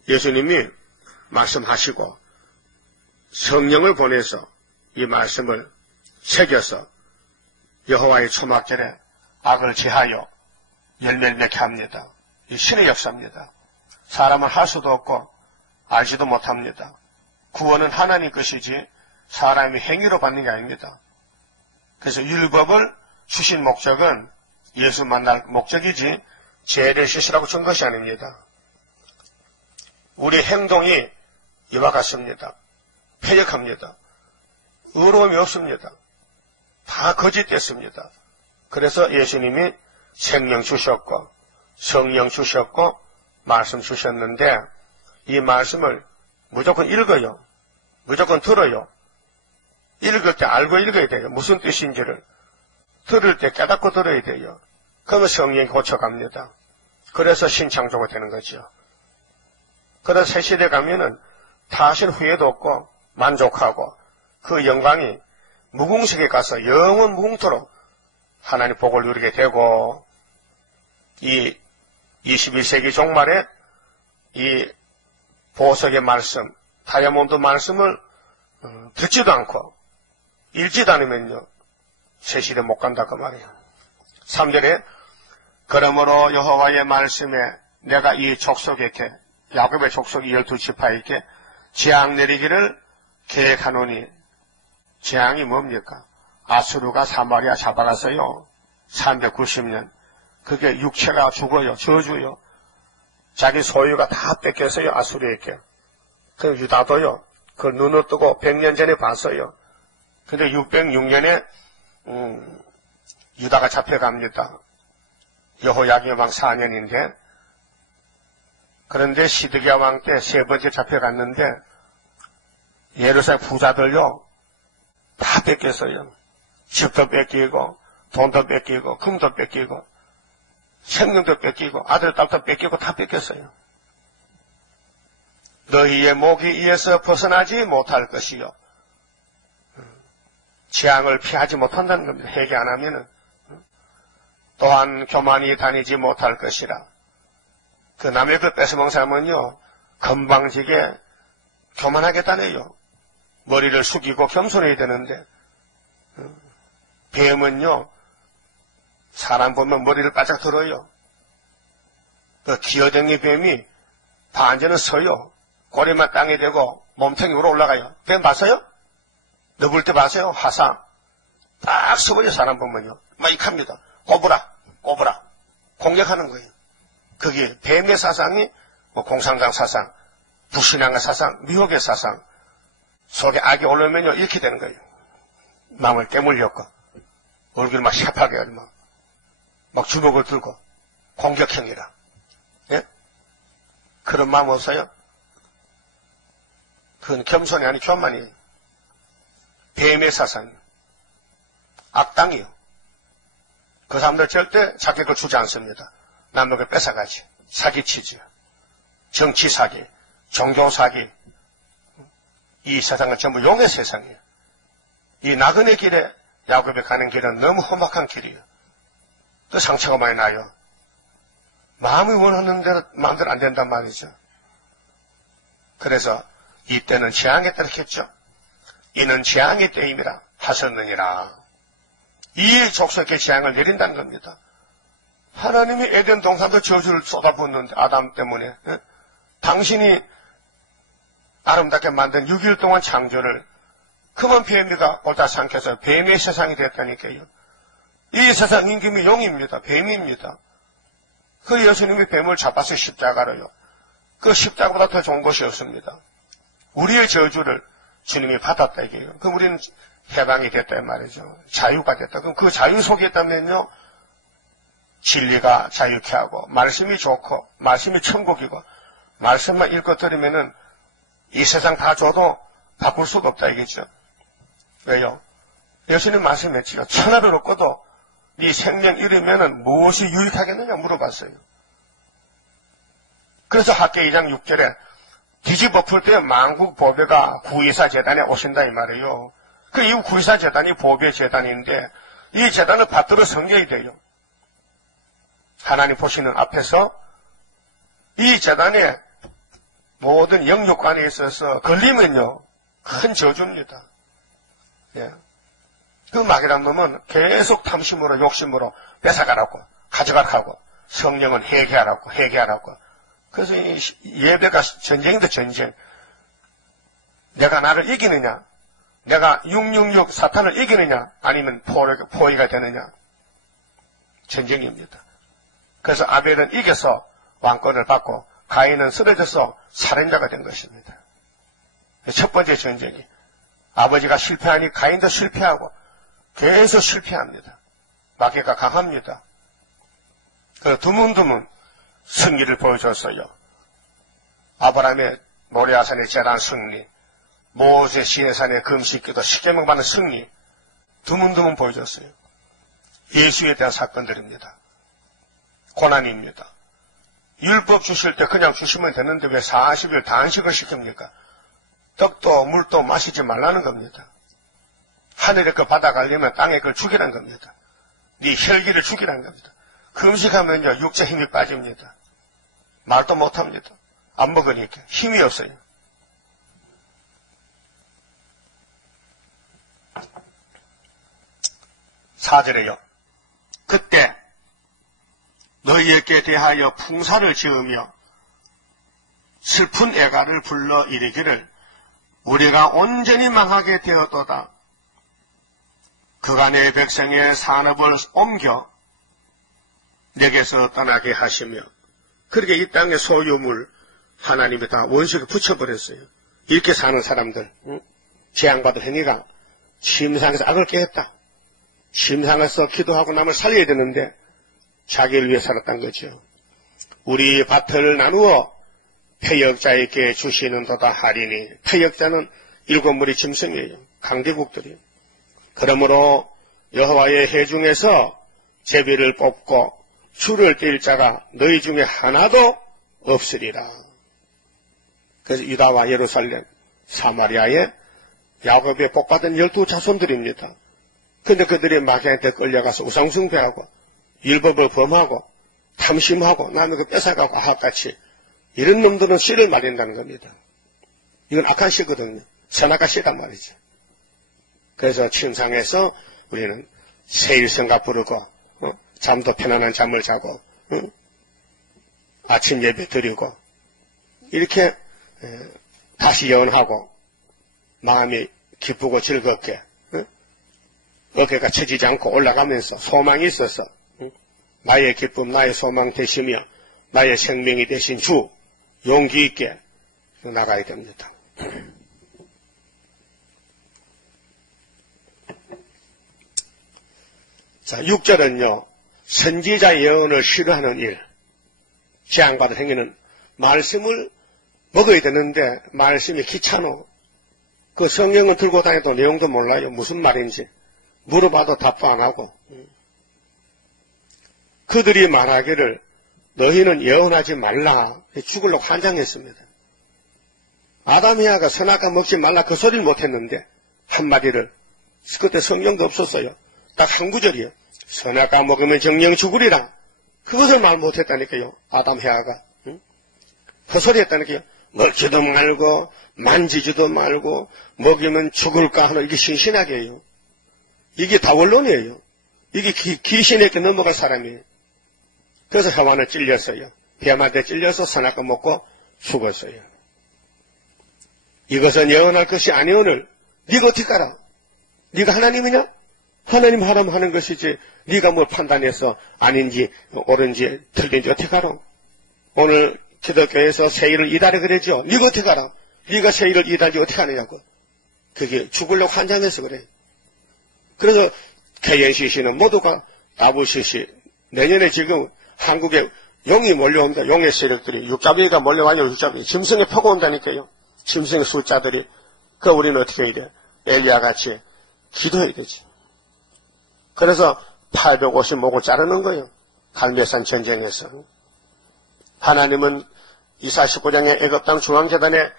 예수님이 말씀하시고 성령을 보내서 이 말씀을 새겨서 여호와의 초막절에 악을 제하여 열매를 맺게 합니다. 이 신의 역사입니다. 사람은 할 수도 없고 알지도 못합니다. 구원은 하나님 것이지 사람이 행위로 받는 게 아닙니다. 그래서 율법을 주신 목적은 예수 만날 목적이지 죄를 씻으라고 준 것이 아닙니다. 우리 행동이 이와 같습니다. 패역합니다. 의로움이 없습니다. 다 거짓됐습니다. 그래서 예수님이 생명 주셨고 성령 주셨고 말씀 주셨는데 이 말씀을 무조건 읽어요. 무조건 들어요. 읽을 때 알고 읽어야 돼요. 무슨 뜻인지를. 들을 때 깨닫고 들어야 돼요. 그러면 성령이 고쳐갑니다. 그래서 신창조가 되는 거죠. 그래서 새 시대 가면은 다신 후회도 없고 만족하고 그 영광이 무궁색에 가서 영원 무궁토록 하나님 복을 누리게 되고 이 21세기 종말에 이 보석의 말씀, 다이아몬드 말씀을 듣지도 않고 읽지도 않으면요. 새 시대 못 간다 그 말이에요. 3절에 그러므로 여호와의 말씀에 내가 이 족속에게 야곱의 족속이 12지파에게 재앙 내리기를 계획하노니 재앙이 뭡니까? 아수르가 사마리아 잡아갔어요. 390년. 그게 육체가 죽어요. 저주요. 자기 소유가 다 뺏겼어요. 아수르에게. 그 유다도요. 그걸 눈을 뜨고 100년 전에 봤어요. 근데 606년에 유다가 잡혀갑니다. 여호야김 왕 4년인데 그런데 시드기야 왕 때 세 번째 잡혀갔는데 예루살렘 부자들요. 다 뺏겼어요. 집도 뺏기고 돈도 뺏기고 금도 뺏기고 생명도 뺏기고 아들 딸도 뺏기고 다 뺏겼어요. 너희의 목이 이에서 벗어나지 못할 것이요. 재앙을 피하지 못한다는 겁니다. 회개 안 하면은. 또한 교만이 다니지 못할 것이라. 그 남의 것 뺏어먹은 사람은요. 건방지게 교만하겠다네요. 머리를 숙이고 겸손해야 되는데 뱀은요. 사람 보면 머리를 바짝 들어요. 그 기어댕이 뱀이 반전은 서요. 꼬리만 땅에 대고 몸통이 위로 올라가요. 뱀 봤어요? 너블 때 봤어요? 화상. 딱 서버려 사람 보면요. 막 익합니다. 꼬부라. 공격하는 거예요. 그게 뱀의 사상이 공산당 사상, 불신앙의 사상, 미혹의 사상. 속에 악이 올라오면요. 이렇게 되는 거예요. 마음을 깨물렸고. 얼굴이 막 새파게 막 주먹을 들고 공격형이라. 예? 그런 마음 없어요? 그건 겸손이 아니 교만이에요. 뱀의 사상이요. 악당이요. 그 사람들 절대 자기 걸 주지 않습니다. 남에게 뺏어가지. 사기치지. 정치 사기, 종교 사기. 이 세상은 전부 용의 세상이에요. 이 나그네 길에 야곱이 가는 길은 너무 험악한 길이에요. 또 상처가 많이 나요. 마음이 원하는 대로 마음대로 안 된단 말이죠. 그래서 이때는 재앙의 때라 했죠. 이는 재앙의 때임이라 하셨느니라. 이 족속에 재앙을 내린다는 겁니다. 하나님이 에덴 동산도 저주를 쏟아붓는데 아담 때문에 당신이 아름답게 만든 6일 동안 창조를 그만 뱀이가 옳다 삼켜서 뱀의 세상이 됐다니까요. 이 세상 임금이 용입니다. 뱀입니다. 그 예수님이 뱀을 잡아서 십자가로요. 그 십자가보다 더 좋은 것이 없습니다. 우리의 저주를 주님이 받았다 이게요. 그럼 우리는 해방이 됐다 이 말이죠. 자유가 됐다. 그럼 그 자유 속에 있다면요. 진리가 자유케 하고 말씀이 좋고 말씀이 천국이고 말씀만 읽고 들으면은 이 세상 다 줘도 바꿀 수가 없다 이겠죠. 왜요? 예수님 말씀했지요. 천하를 얻고도 네 생명 잃으면은 무엇이 유익하겠느냐 물어봤어요. 그래서 학계 2장 6절에 뒤집어 풀 때 만국 보배가 구의사 재단에 오신다 이 말이에요. 그 이후 구의사 재단이 보배 재단인데 이 재단을 받들어 섬겨야 돼요. 하나님 보시는 앞에서 이 재단에 모든 영육관에 있어서 걸리면요 큰 저주입니다. 예. 그 마귀란 놈은 계속 탐심으로 욕심으로 뺏어가라고 가져가라고 성령은 회개하라고 그래서 이 예배가 전쟁인데 전쟁. 내가 나를 이기느냐 내가 666 사탄을 이기느냐 아니면 포위가 되느냐 전쟁입니다. 그래서 아벨은 이겨서 왕권을 받고 가인은 쓰러져서 살인자가 된 것입니다. 첫 번째 전쟁이 아버지가 실패하니 가인도 실패하고 계속 실패합니다. 마귀가 강합니다. 그래서 드문드문 승리를 보여줬어요. 아브라함의 모리아산의 제단 승리, 모세 시내산의 금식기도 십계명 받는 승리 드문드문 보여줬어요. 예수에 대한 사건들입니다. 고난입니다. 율법 주실 때 그냥 주시면 되는데 왜 40일 단식을 시킵니까? 떡도 물도 마시지 말라는 겁니다. 하늘의 거 받아가려면 땅의 걸 죽이라는 겁니다. 네 혈기를 죽이라는 겁니다. 금식하면요 육체 힘이 빠집니다. 말도 못합니다. 안 먹으니까 힘이 없어요. 사절에요. 그때 너희에게 대하여 풍사를 지으며 슬픈 애가를 불러 이르기를 우리가 온전히 망하게 되었도다. 그간의 백성의 산업을 옮겨 내게서 떠나게 하시며 그렇게 이 땅의 소유물 하나님이 다 원수에 붙여버렸어요. 이렇게 사는 사람들 재앙받은 행위가 침상에서 악을 깨했다. 침상에서 기도하고 남을 살려야 되는데 자기를 위해 살았단 거죠. 우리 밭을 나누어 패역자에게 주시는 도다 하리니 패역자는 일곱 무리 짐승이에요. 강대국들이에요. 그러므로 여호와의 해 중에서 제비를 뽑고 줄을 뗄 자가 너희 중에 하나도 없으리라. 그래서 유다와 예루살렘, 사마리아에 야곱의 복받은 12자손들입니다. 근데 그들이 마귀한테 끌려가서 우상숭배하고 율법을 범하고 탐심하고 남의 그 뺏어가고 아합같이 이런 놈들은 씨를 말린다는 겁니다. 이건 악한 씨거든요. 선악한 씨단 말이죠. 그래서 침상에서 우리는 세일성가 부르고 잠도 편안한 잠을 자고 아침 예배 드리고 이렇게 다시 예언하고 마음이 기쁘고 즐겁게 어깨가 처지지 않고 올라가면서 소망이 있어서 나의 기쁨 나의 소망 되시며 나의 생명이 되신 주 용기 있게 나가야 됩니다. 자, 6절은요. 선지자 예언을 싫어하는 일. 재앙받을 행위는 말씀을 먹어야 되는데 말씀이 귀찮어. 그 성경을 들고 다녀도 내용도 몰라요. 무슨 말인지. 물어봐도 답도 안 하고. 그들이 말하기를 너희는 예언하지 말라. 죽으려고 환장했습니다. 아담 해아가 선악과 먹지 말라 그 소리를 못했는데 한마디를 그때 성경도 없었어요. 딱 한 구절이에요. 선악과 먹으면 정령 죽으리라. 그것을 말 못했다니까요. 아담 해아가. 헛소리 했다니까요. 먹지도 말고 만지지도 말고 먹이면 죽을까 하는 이게 신신하게 해요. 이게 다 원론이에요. 이게 귀신에게 넘어갈 사람이에요. 그래서 하와는 찔렸어요. 뱀한테 찔려서 선악과 먹고 죽었어요. 이것은 예언할 것이 아니오늘 네가 어떻게 알아? 네가 하나님이냐? 하나님 하라면 하는 것이지 네가 뭘 판단해서 아닌지 옳은지 틀린지 어떻게 알아? 오늘 기독교에서 세일을 이달에 그러죠. 네가 어떻게 알아? 네가 세일을 이달지 어떻게 하느냐고. 그게 죽으려고 환장해서 그래. 그래서 KNCC는 모두가 WCC 내년에 지금 한국에 용이 몰려옵니다. 용의 세력들이 육자비가 몰려와요. 육자비 짐승에 퍼고 온다니까요. 짐승의 숫자들이. 그 우리는 어떻게 해야 돼? 엘리야 같이 기도해야 되지. 그래서 850목을 자르는 거예요. 갈멜산 전쟁에서. 하나님은 이사 19장의 애굽 땅 중앙재단에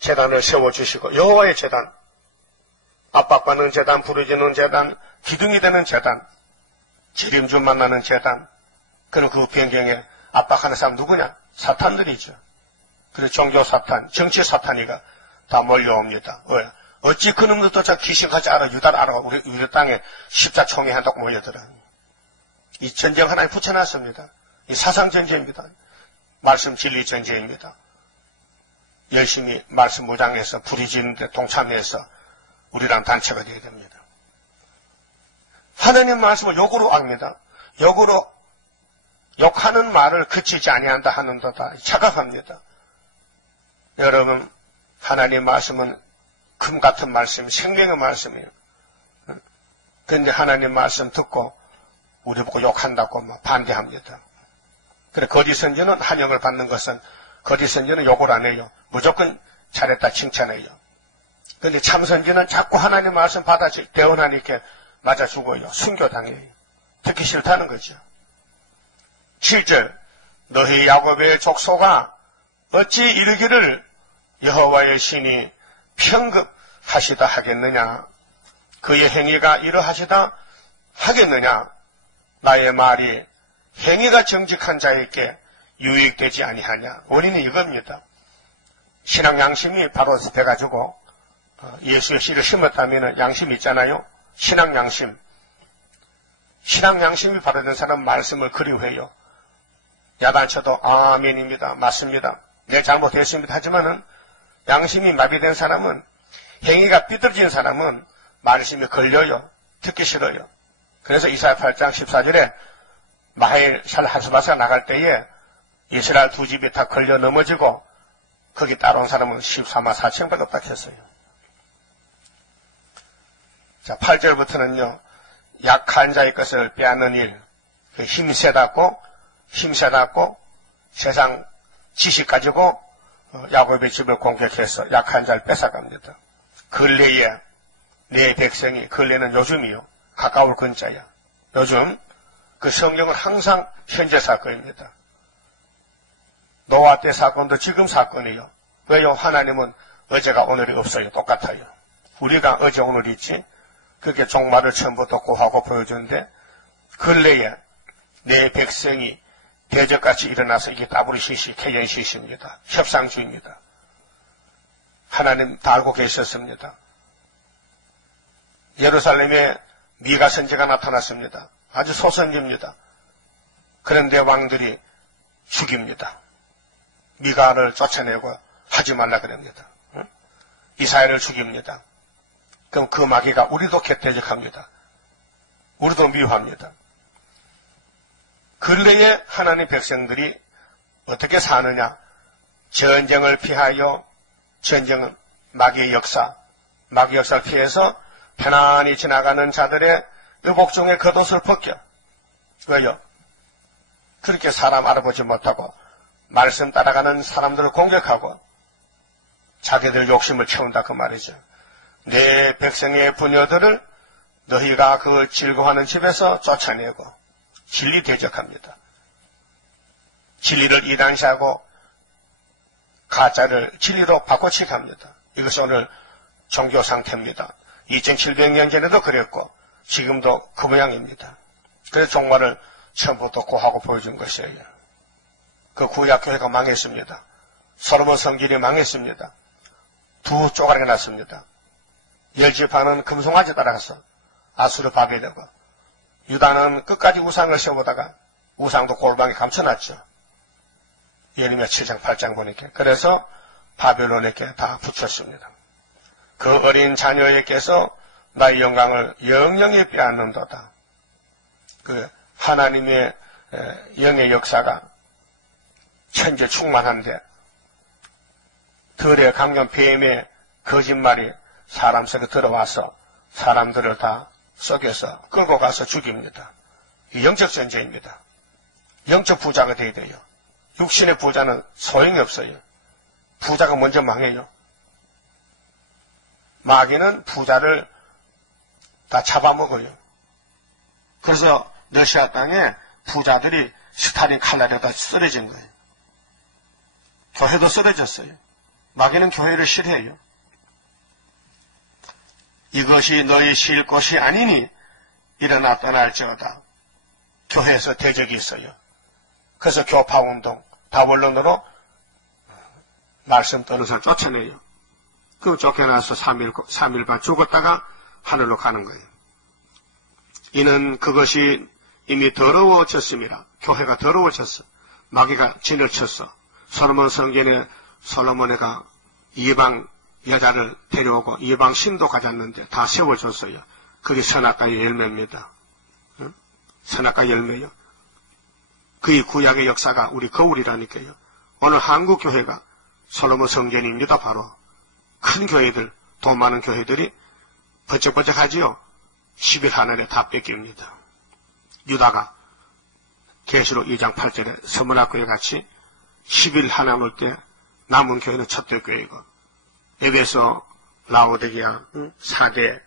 재단을 세워주시고 여호와의 재단, 압박받는 재단, 부르짖는 재단, 기둥이 되는 재단, 지림주 만나는 재단. 그럼 그 변경에 압박하는 사람 누구냐? 사탄들이죠. 그래서 종교 사탄, 정치 사탄이가 다 몰려옵니다. 왜? 어찌 그놈들도 저 귀신같이 알아, 유다를 알아, 우리 땅에 십자총회 한다고 몰려들어. 이 전쟁 하나에 붙여놨습니다. 이 사상전쟁입니다. 말씀 진리 전쟁입니다. 열심히 말씀 무장해서 부리지는데 동참해서 우리랑 단체가 되어야 됩니다. 하나님 말씀을 욕으로 합니다. 욕으로 욕하는 말을 그치지 아니한다 하는도다 착각합니다. 여러분 하나님 말씀은 금 같은 말씀, 생명의 말씀이에요. 그런데 하나님 말씀 듣고 우리 보고 욕한다고 반대합니다. 그래 거짓 선지는 한영을 받는 것은 거짓 선지는 욕을 안 해요. 무조건 잘했다 칭찬해요. 그런데 참 선지는 자꾸 하나님 말씀 받아 대언하니까 맞아 죽어요. 순교당해요. 듣기 싫다는 거죠. 7절 너희 야곱의 족속아 어찌 이르기를 여호와의 신이 평급하시다 하겠느냐? 그의 행위가 이러하시다 하겠느냐? 나의 말이 행위가 정직한 자에게 유익되지 아니하냐? 원인이 이겁니다. 신앙 양심이 바로 돼가지고 예수의 씨를 심었다면 양심이 있잖아요. 신앙 양심. 신앙 양심이 바로 된 사람은 말씀을 그리워해요. 야단쳐도 아멘입니다. 맞습니다. 내 잘못했습니다. 하지만은 양심이 마비된 사람은 행위가 삐뚤어진 사람은 말씀이 걸려요. 듣기 싫어요. 그래서 이사야 8장 14절에 마헬 샬 하스바스가 나갈 때에 이스라엘 두 집이 다 걸려 넘어지고 거기 따라온 사람은 14만 4천밖에 없다 했어요. 자, 8절부터는요. 약한 자의 것을 빼앗는 일, 그 힘세답고 세상 지식 가지고 야곱의 집을 공격해서 약한 자를 뺏어갑니다. 근래에 내 백성이, 근래는 요즘이요. 가까울 근자야. 요즘 그 성경은 항상 현재 사건입니다. 노아 때 사건도 지금 사건이에요. 왜요? 하나님은 어제가 오늘이 없어요. 똑같아요. 우리가 어제 오늘 있지. 그게 종말을 처음부터 고하고 보여주는데 근래에 내 백성이 대적같이 일어나서 이게 WCC, KNCC입니다. 협상주의입니다. 하나님 다 알고 계셨습니다. 예루살렘에 미가 선지가 나타났습니다. 아주 소선지입니다. 그런데 왕들이 죽입니다. 미가를 쫓아내고 하지 말라 그럽니다. 이사야를 죽입니다. 그럼 그 마귀가 우리도 대적합니다. 우리도 미워합니다. 근래에 하나님 백성들이 어떻게 사느냐? 전쟁을 피하여, 전쟁은 마귀의 역사, 마귀 역사를 피해서 편안히 지나가는 자들의 의복종의 겉옷을 벗겨. 왜요? 그렇게 사람 알아보지 못하고 말씀 따라가는 사람들을 공격하고 자기들 욕심을 채운다 그 말이죠. 내 백성의 부녀들을 너희가 그 즐거워하는 집에서 쫓아내고 진리 대적합니다. 진리를 이단시하고 가짜를 진리로 바꿔치기 합니다. 이것이 오늘 종교 상태입니다. 2700년 전에도 그랬고 지금도 그 모양입니다. 그래서 종말을 처음부터 고하고 보여준 것이에요. 그 구약교회가 망했습니다. 솔로몬 성전이 망했습니다. 두 쪼가리가 났습니다. 10지파는 금송아지 따라가서 아수르 파괴되고 유다는 끝까지 우상을 세우다가 우상도 골방에 감춰놨죠. 예레미야 7장 8장 보니까. 그래서 바벨론에게 다 붙였습니다. 그 어린 자녀에게서 나의 영광을 영영히 빼앗는도다. 그 하나님의 영의 역사가 천재 충만한데 들의 강연 뱀의 거짓말이 사람 속에 들어와서 사람들을 다 속여서 끌고 가서 죽입니다. 이 영적 전쟁입니다. 영적 부자가 돼야 돼요. 육신의 부자는 소용이 없어요. 부자가 먼저 망해요. 마귀는 부자를 다 잡아먹어요. 그래서 러시아 땅에 부자들이 스탈린 칼날에다 쓰러진 거예요. 교회도 쓰러졌어요. 마귀는 교회를 싫어해요. 이것이 너희 쉴 곳이 아니니 일어나 떠날지어다. 교회에서 대적이 있어요. 그래서 교파운동, 다원론으로 말씀 떠는 사람 쫓아내요. 그 쫓겨나서 3일반 죽었다가 하늘로 가는 거예요. 이는 그것이 이미 더러워졌습니다. 교회가 더러워졌어. 마귀가 진을 쳤어. 솔로몬 성전에 솔로몬이가 이방 여자를 데려오고 이방 신도 가졌는데 다 세워줬어요. 그게 선악과의 열매입니다. 응? 선악과 열매요. 그의 구약의 역사가 우리 거울이라니까요. 오늘 한국 교회가 솔로몬 성전입니다. 바로 큰 교회들, 돈 많은 교회들이 번쩍번쩍하지요. 10일 하늘에 다 뺏깁니다. 유다가 계시록 2장 8절에 서문학교에 같이 10일 하나 올 때 남은 교회는 첫째 교회이고 에베소, 라오디게아, 사대,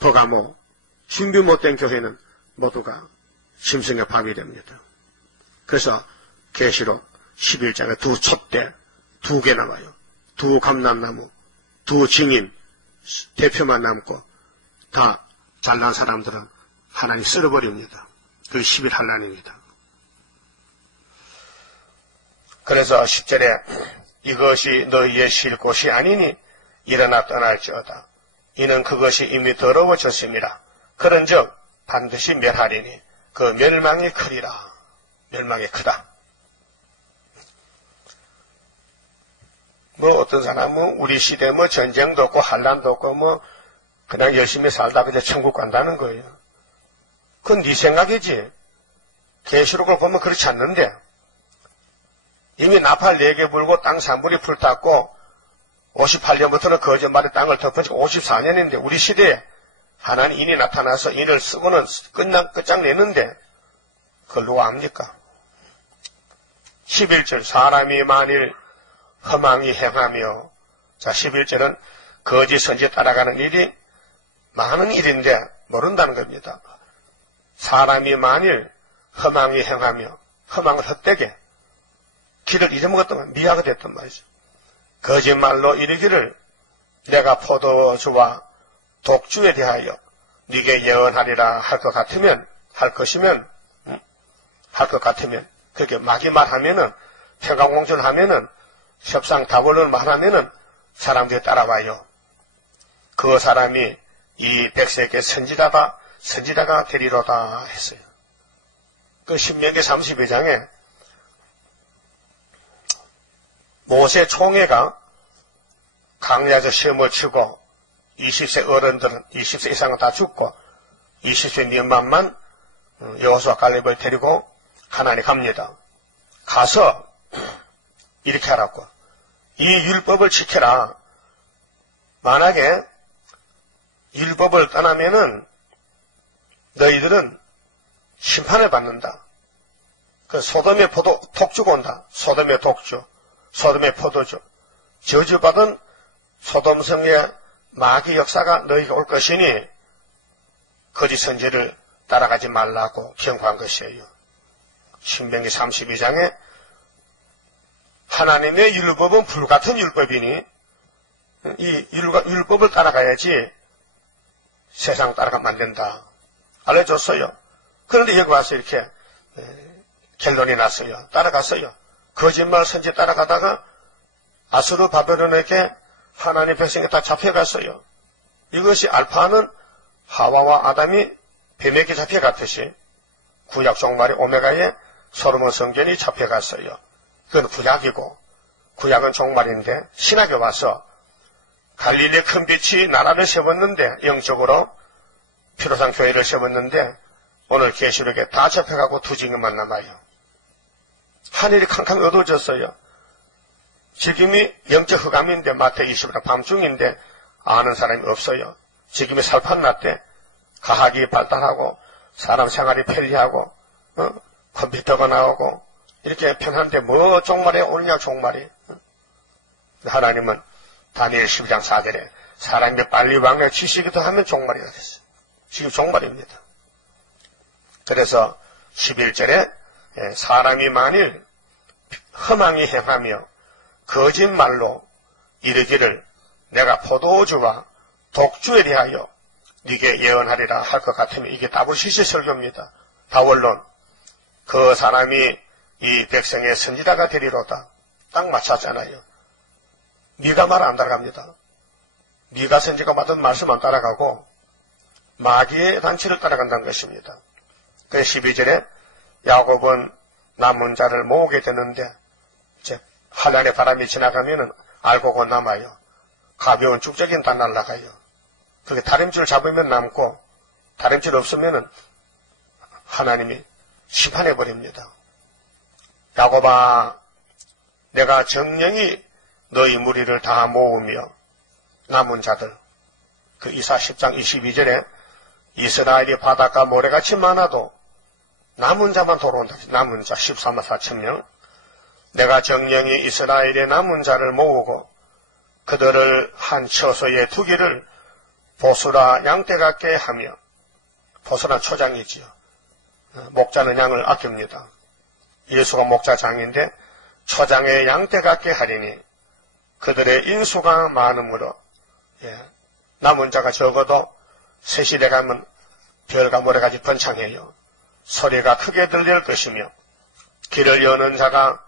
버가모 준비 못된 교회는 모두가 짐승의 밥이 됩니다. 그래서 계시록 11장에 두 촛대 2개 나와요. 두 감람나무, 두 증인 대표만 남고 다 잘난 사람들은 하나님 쓸어버립니다. 그 10일 한란입니다. 그래서 10절에 이것이 너희의 쉴 곳이 아니니 일어나 떠날지어다. 이는 그것이 이미 더러워졌습니다. 그런즉 반드시 멸하리니 그 멸망이 크리라. 멸망이 크다. 뭐 어떤 사람은 우리 시대에 뭐 전쟁도 없고 한란도 없고 뭐 그냥 열심히 살다 그냥 천국 간다는 거예요. 그건 네 생각이지. 계시록을 보면 그렇지 않는데 이미 나팔 4개 불고 땅 3분이 불탔고 58년부터는 거짓말에 땅을 덮어지고 54년인데 우리 시대에 하나님 인이 나타나서 인을 쓰고는 끝장내는데 그걸 누가 압니까? 11절 사람이 만일 허망이 행하며 자 11절은 거짓 선지 따라가는 일이 많은 일인데 모른다는 겁니다. 사람이 만일 허망이 행하며 허망을 헛되게 길을 잊어먹었던 미화가 됐단 말이죠. 거짓말로 이르기를 내가 포도주와 독주에 대하여 네게 예언하리라 할 것 같으면 할 것이면 할 것 같으면 그렇게 마귀 말하면은 평강공전을 하면은 협상 다원론을 말하면은 사람들이 따라와요. 그 사람이 이 백성에게 선지자가 되리로다 했어요. 그 신명기 32장에 모세 총회가 강야에서 시험을 치고 20세 어른들은 20세 이상은 다 죽고 20세 미만만 여호수아 갈렙을 데리고 가나안에 갑니다. 가서 이렇게 하라고. 이 율법을 지켜라. 만약에 율법을 떠나면은 너희들은 심판을 받는다. 그 소돔의 독주가 온다. 소돔의 독주, 소돔의 포도주, 저주받은 소돔성의 마귀 역사가 너희가 올 것이니 거짓 선지를 따라가지 말라고 경고한 것이에요. 신명기 32장에 하나님의 율법은 불같은 율법이니 이 율법을 따라가야지 세상 따라가면 안 된다. 알려줬어요. 그런데 여기 와서 이렇게 결론이 났어요. 따라갔어요. 거짓말 선지 따라가다가 아수르 바벨론에게 하나님 백성이 다 잡혀갔어요. 이것이 알파는 하와와 아담이 뱀에게 잡혀갔듯이 구약 종말의 오메가에 솔로몬 성전이 잡혀갔어요. 그건 구약이고 구약은 종말인데 신약에 와서 갈릴리 큰 빛이 나라를 세웠는데 영적으로 피로상 교회를 세웠는데 오늘 계시록에 다 잡혀가고 두 징후만 남아요. 하늘이 캄캄 어두워졌어요. 지금이 영적 흑암인데 마태 20일 밤중인데 아는 사람이 없어요. 지금이 살판났대. 과학이 발달하고 사람 생활이 편리하고 컴퓨터가 나오고 이렇게 편한데 뭐 종말에 오느냐 종말이. 하나님은 다니엘 12장 4절에 사람이 빨리 왕의 지식이 더하면 종말이라 했어요. 지금 종말입니다. 그래서 11절에 사람이 만일 허망히 행하며 거짓말로 이르기를 내가 포도주와 독주에 대하여 네게 예언하리라 할 것 같으면 이게 다불시시 설교입니다. 다원론 그 사람이 이 백성의 선지자가 되리로다. 딱 맞췄잖아요. 네가 말 안 따라갑니다. 네가 선지가 받은 말씀 안 따라가고 마귀의 단체를 따라간다는 것입니다. 그 12절에 야곱은 남은 자를 모으게 되는데 이제 한란의 바람이 지나가면은 알고고 남아요. 가벼운 쭉적인 다 날아가요. 그게 다림줄 잡으면 남고 다림줄 없으면은 하나님이 심판해 버립니다. 야곱아, 내가 정령이 너희 무리를 다 모으며 남은 자들, 그 이사 10장 22절에 이스라엘이 바닷가 모래같이 많아도 남은 자만 돌아온다. 남은 자 14만 4천 명. 내가 정령이 이스라엘의 남은 자를 모으고 그들을 한 처소에 두기를 보수라 양떼 같게 하며, 보수라 초장이지요. 목자는 양을 아낍니다. 예수가 목자장인데 초장의 양떼 같게 하리니 그들의 인수가 많으므로 남은 자가 적어도 세시대 가면 별과 모래같이 번창해요. 소리가 크게 들릴 것이며 길을 여는 자가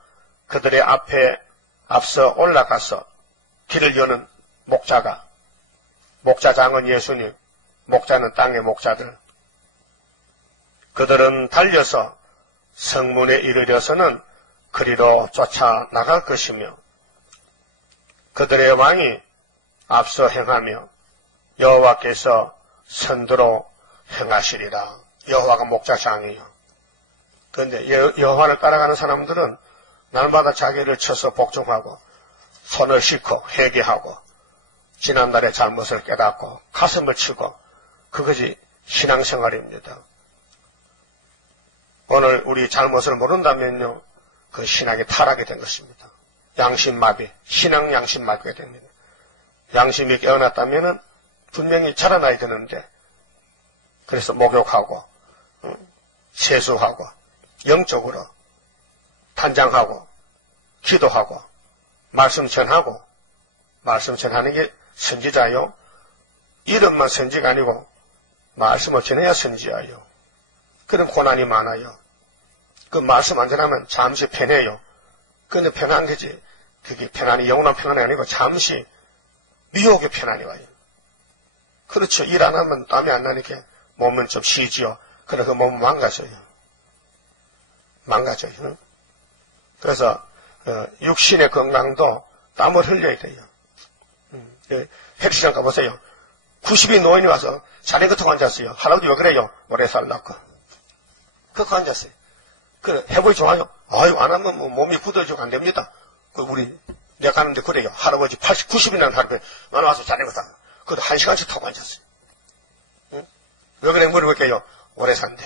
그들의 앞에 앞서 올라가서 길을 여는 목자가, 목자장은 예수님, 목자는 땅의 목자들, 그들은 달려서 성문에 이르러서는 그리로 쫓아나갈 것이며 그들의 왕이 앞서 행하며 여호와께서 선두로 행하시리라. 여호와가 목자장이에요. 그런데 여호와를 따라가는 사람들은 날마다 자기를 쳐서 복종하고 손을 씻고 회개하고 지난날의 잘못을 깨닫고 가슴을 치고 그것이 신앙생활입니다. 오늘 우리 잘못을 모른다면요, 그 신앙이 타락이 된 것입니다. 양심마비, 신앙 양심마비가 됩니다. 양심이 깨어났다면은 분명히 자라나야 되는데, 그래서 목욕하고, 세수하고, 영적으로 단장하고, 기도하고, 말씀 전하고, 말씀 전하는 게 선지자요. 이름만 선지가 아니고, 말씀을 전해야 선지자요. 그런 고난이 많아요. 그 말씀 안 전하면 잠시 편해요. 그런데 편한 거지. 그게 편안이 영원한 편안이 아니고 잠시 미혹의 편안이 와요. 그렇죠. 일 안 하면 땀이 안 나니까 몸은 좀 쉬지요. 그래 그 몸은 망가져요. 망가져요. 그래서 육신의 건강도 땀을 흘려야 돼요. 헬스장 가보세요. 90인 노인이 와서 자리 끝에 앉았어요. 할아버지 왜 그래요? 오래 살라고. 그거 앉았어요. 그래, 해보기 좋아요. 아유, 안 하면 뭐 몸이 굳어지고 안 됩니다. 내가 가는데 그래요. 할아버지 90이라는 할아버지, 나는 와서 자리 끝에. 그래도 1시간씩 타고 앉았어요. 응? 왜 그래, 머리 왜 깨요? 오래 산대.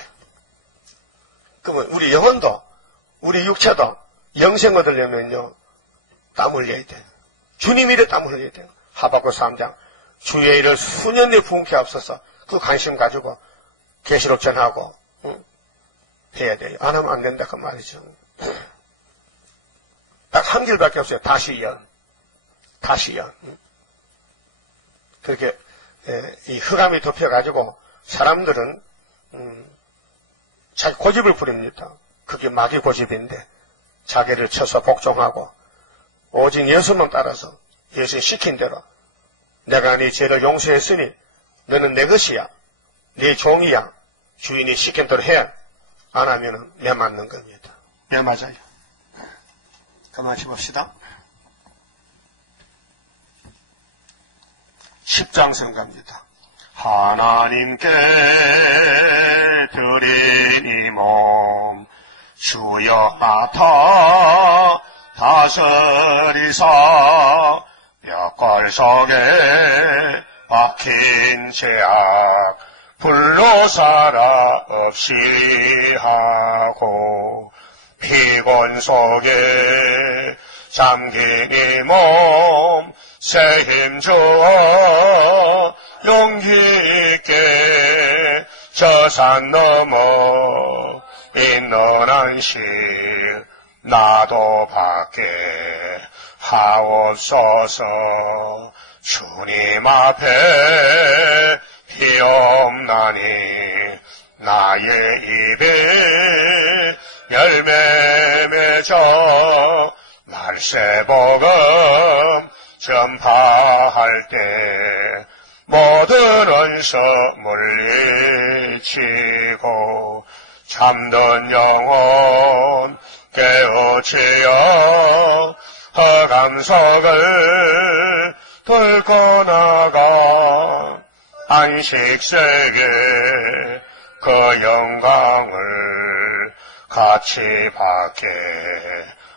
그러면 우리 영혼도, 우리 육체도 영생 얻으려면요, 땀 흘려야 돼. 주님 일에 땀 흘려야 돼요. 하박국 3장. 주의 일을 수년에 부은케 앞서서 그 관심 가지고 계시록 전하고, 해야 돼요. 안 하면 안 된다, 그 말이죠. 딱 한 길밖에 없어요. 다시연. 그렇게, 이 흑암이 덮여가지고 사람들은, 자기 고집을 부립니다. 그게 마귀 고집인데, 자기를 쳐서 복종하고, 오직 예수만 따라서, 예수 시킨 대로, 내가 네 죄를 용서했으니, 너는 내 것이야. 네 종이야. 주인이 시킨 대로 해. 안 하면은 내 맞는 겁니다. 네, 맞아요. 가만히 봅시다. 10장선 갑니다. 하나님께 드린 이 몸 주여 맡아 다스리사 뼈골 속에 박힌 죄악 불로 살아 없이 하고 피곤 속에 잠긴 이 몸 새 힘 주어 용기 있게 저 산 넘어 있는 안식 나도 밖에 하옵소서. 주님 앞에 피없나니 나의 입에 열매 맺어 말세복음 전파할 때 모든 원수 물리치고 잠든 영혼 깨우치어 흑암석을 뚫고 나가 안식세계 그 영광을 같이 받게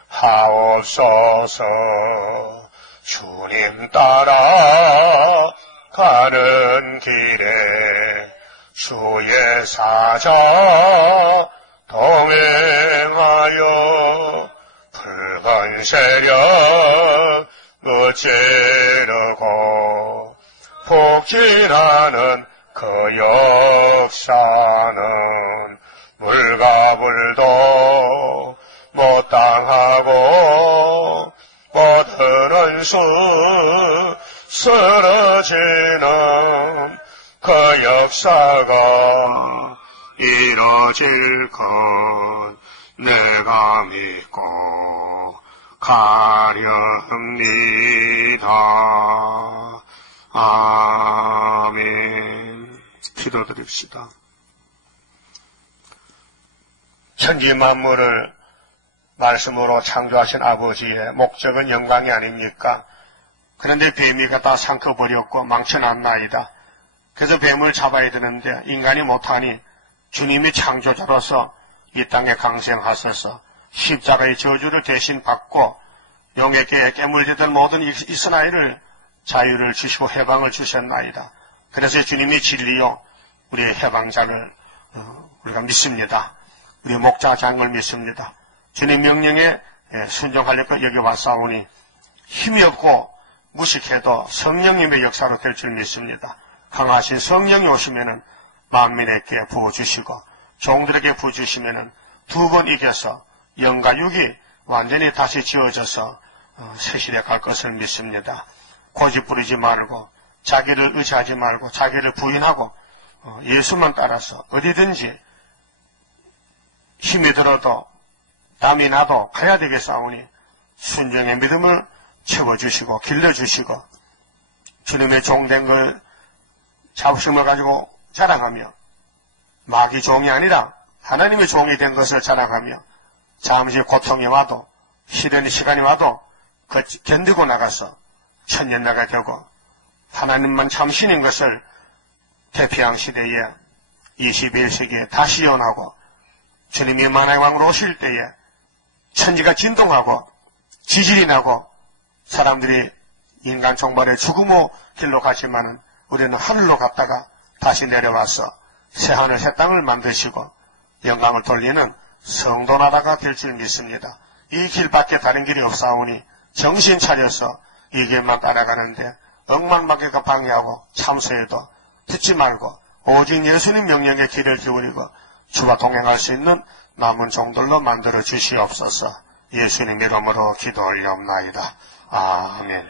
하옵소서. 주님 따라 가는 길에 주의 사자 동행하여 붉은 세력 무찌르고 폭진하는 그 역사는 물과 불도 못 당하고 모든 원수 쓰러지는 그 역사가 이뤄질 것 내가 믿고 가렵니다. 아멘. 기도드립시다. 천지 만물을 말씀으로 창조하신 아버지의 목적은 영광이 아닙니까? 그런데 뱀이가 다 삼켜버렸고 망쳐놨나이다. 그래서 뱀을 잡아야 되는데 인간이 못하니 주님이 창조자로서 이 땅에 강생하셔서 십자가의 저주를 대신 받고 용에게 깨물리던 모든 이스라엘을 자유를 주시고 해방을 주셨나이다. 그래서 주님이 진리요 우리의 해방자를 우리가 믿습니다. 우리 목자장을 믿습니다. 주님 명령에 순종하려고 여기 왔사오니 힘이 없고 무식해도 성령님의 역사로 될 줄 믿습니다. 강하신 성령이 오시면은 만민에게 부어주시고 종들에게 부어주시면은 두 번 이겨서 영과 육이 완전히 다시 지어져서 새 시대 갈 것을 믿습니다. 고집 부리지 말고 자기를 의지하지 말고 자기를 부인하고 예수만 따라서 어디든지 힘이 들어도 땀이 나도 가야 되겠사오니 순종의 믿음을 채워주시고 길러주시고 주님의 종된 걸 자부심을 가지고 자랑하며 마귀 종이 아니라 하나님의 종이 된 것을 자랑하며 잠시 고통이 와도 시련의 시간이 와도 견디고 나가서 천년나가 되고 하나님만 참신인 것을 대피한 시대에 21세기에 다시 연하고 주님이 만화의 왕으로 오실 때에 천지가 진동하고 지질이 나고 사람들이 인간 종말의 죽음의 길로 가지만은 우리는 하늘로 갔다가 다시 내려와서 새하늘 새 땅을 만드시고 영광을 돌리는 성도 나라가 될 줄 믿습니다. 이 길밖에 다른 길이 없사오니 정신 차려서 이 길만 따라가는데 억만마귀가 방해하고 참소해도 듣지 말고 오직 예수님 명령에 귀를 기울이고 주와 동행할 수 있는 남은 종들로 만들어 주시옵소서. 예수님 이름으로 기도 올려옵나이다. 아멘.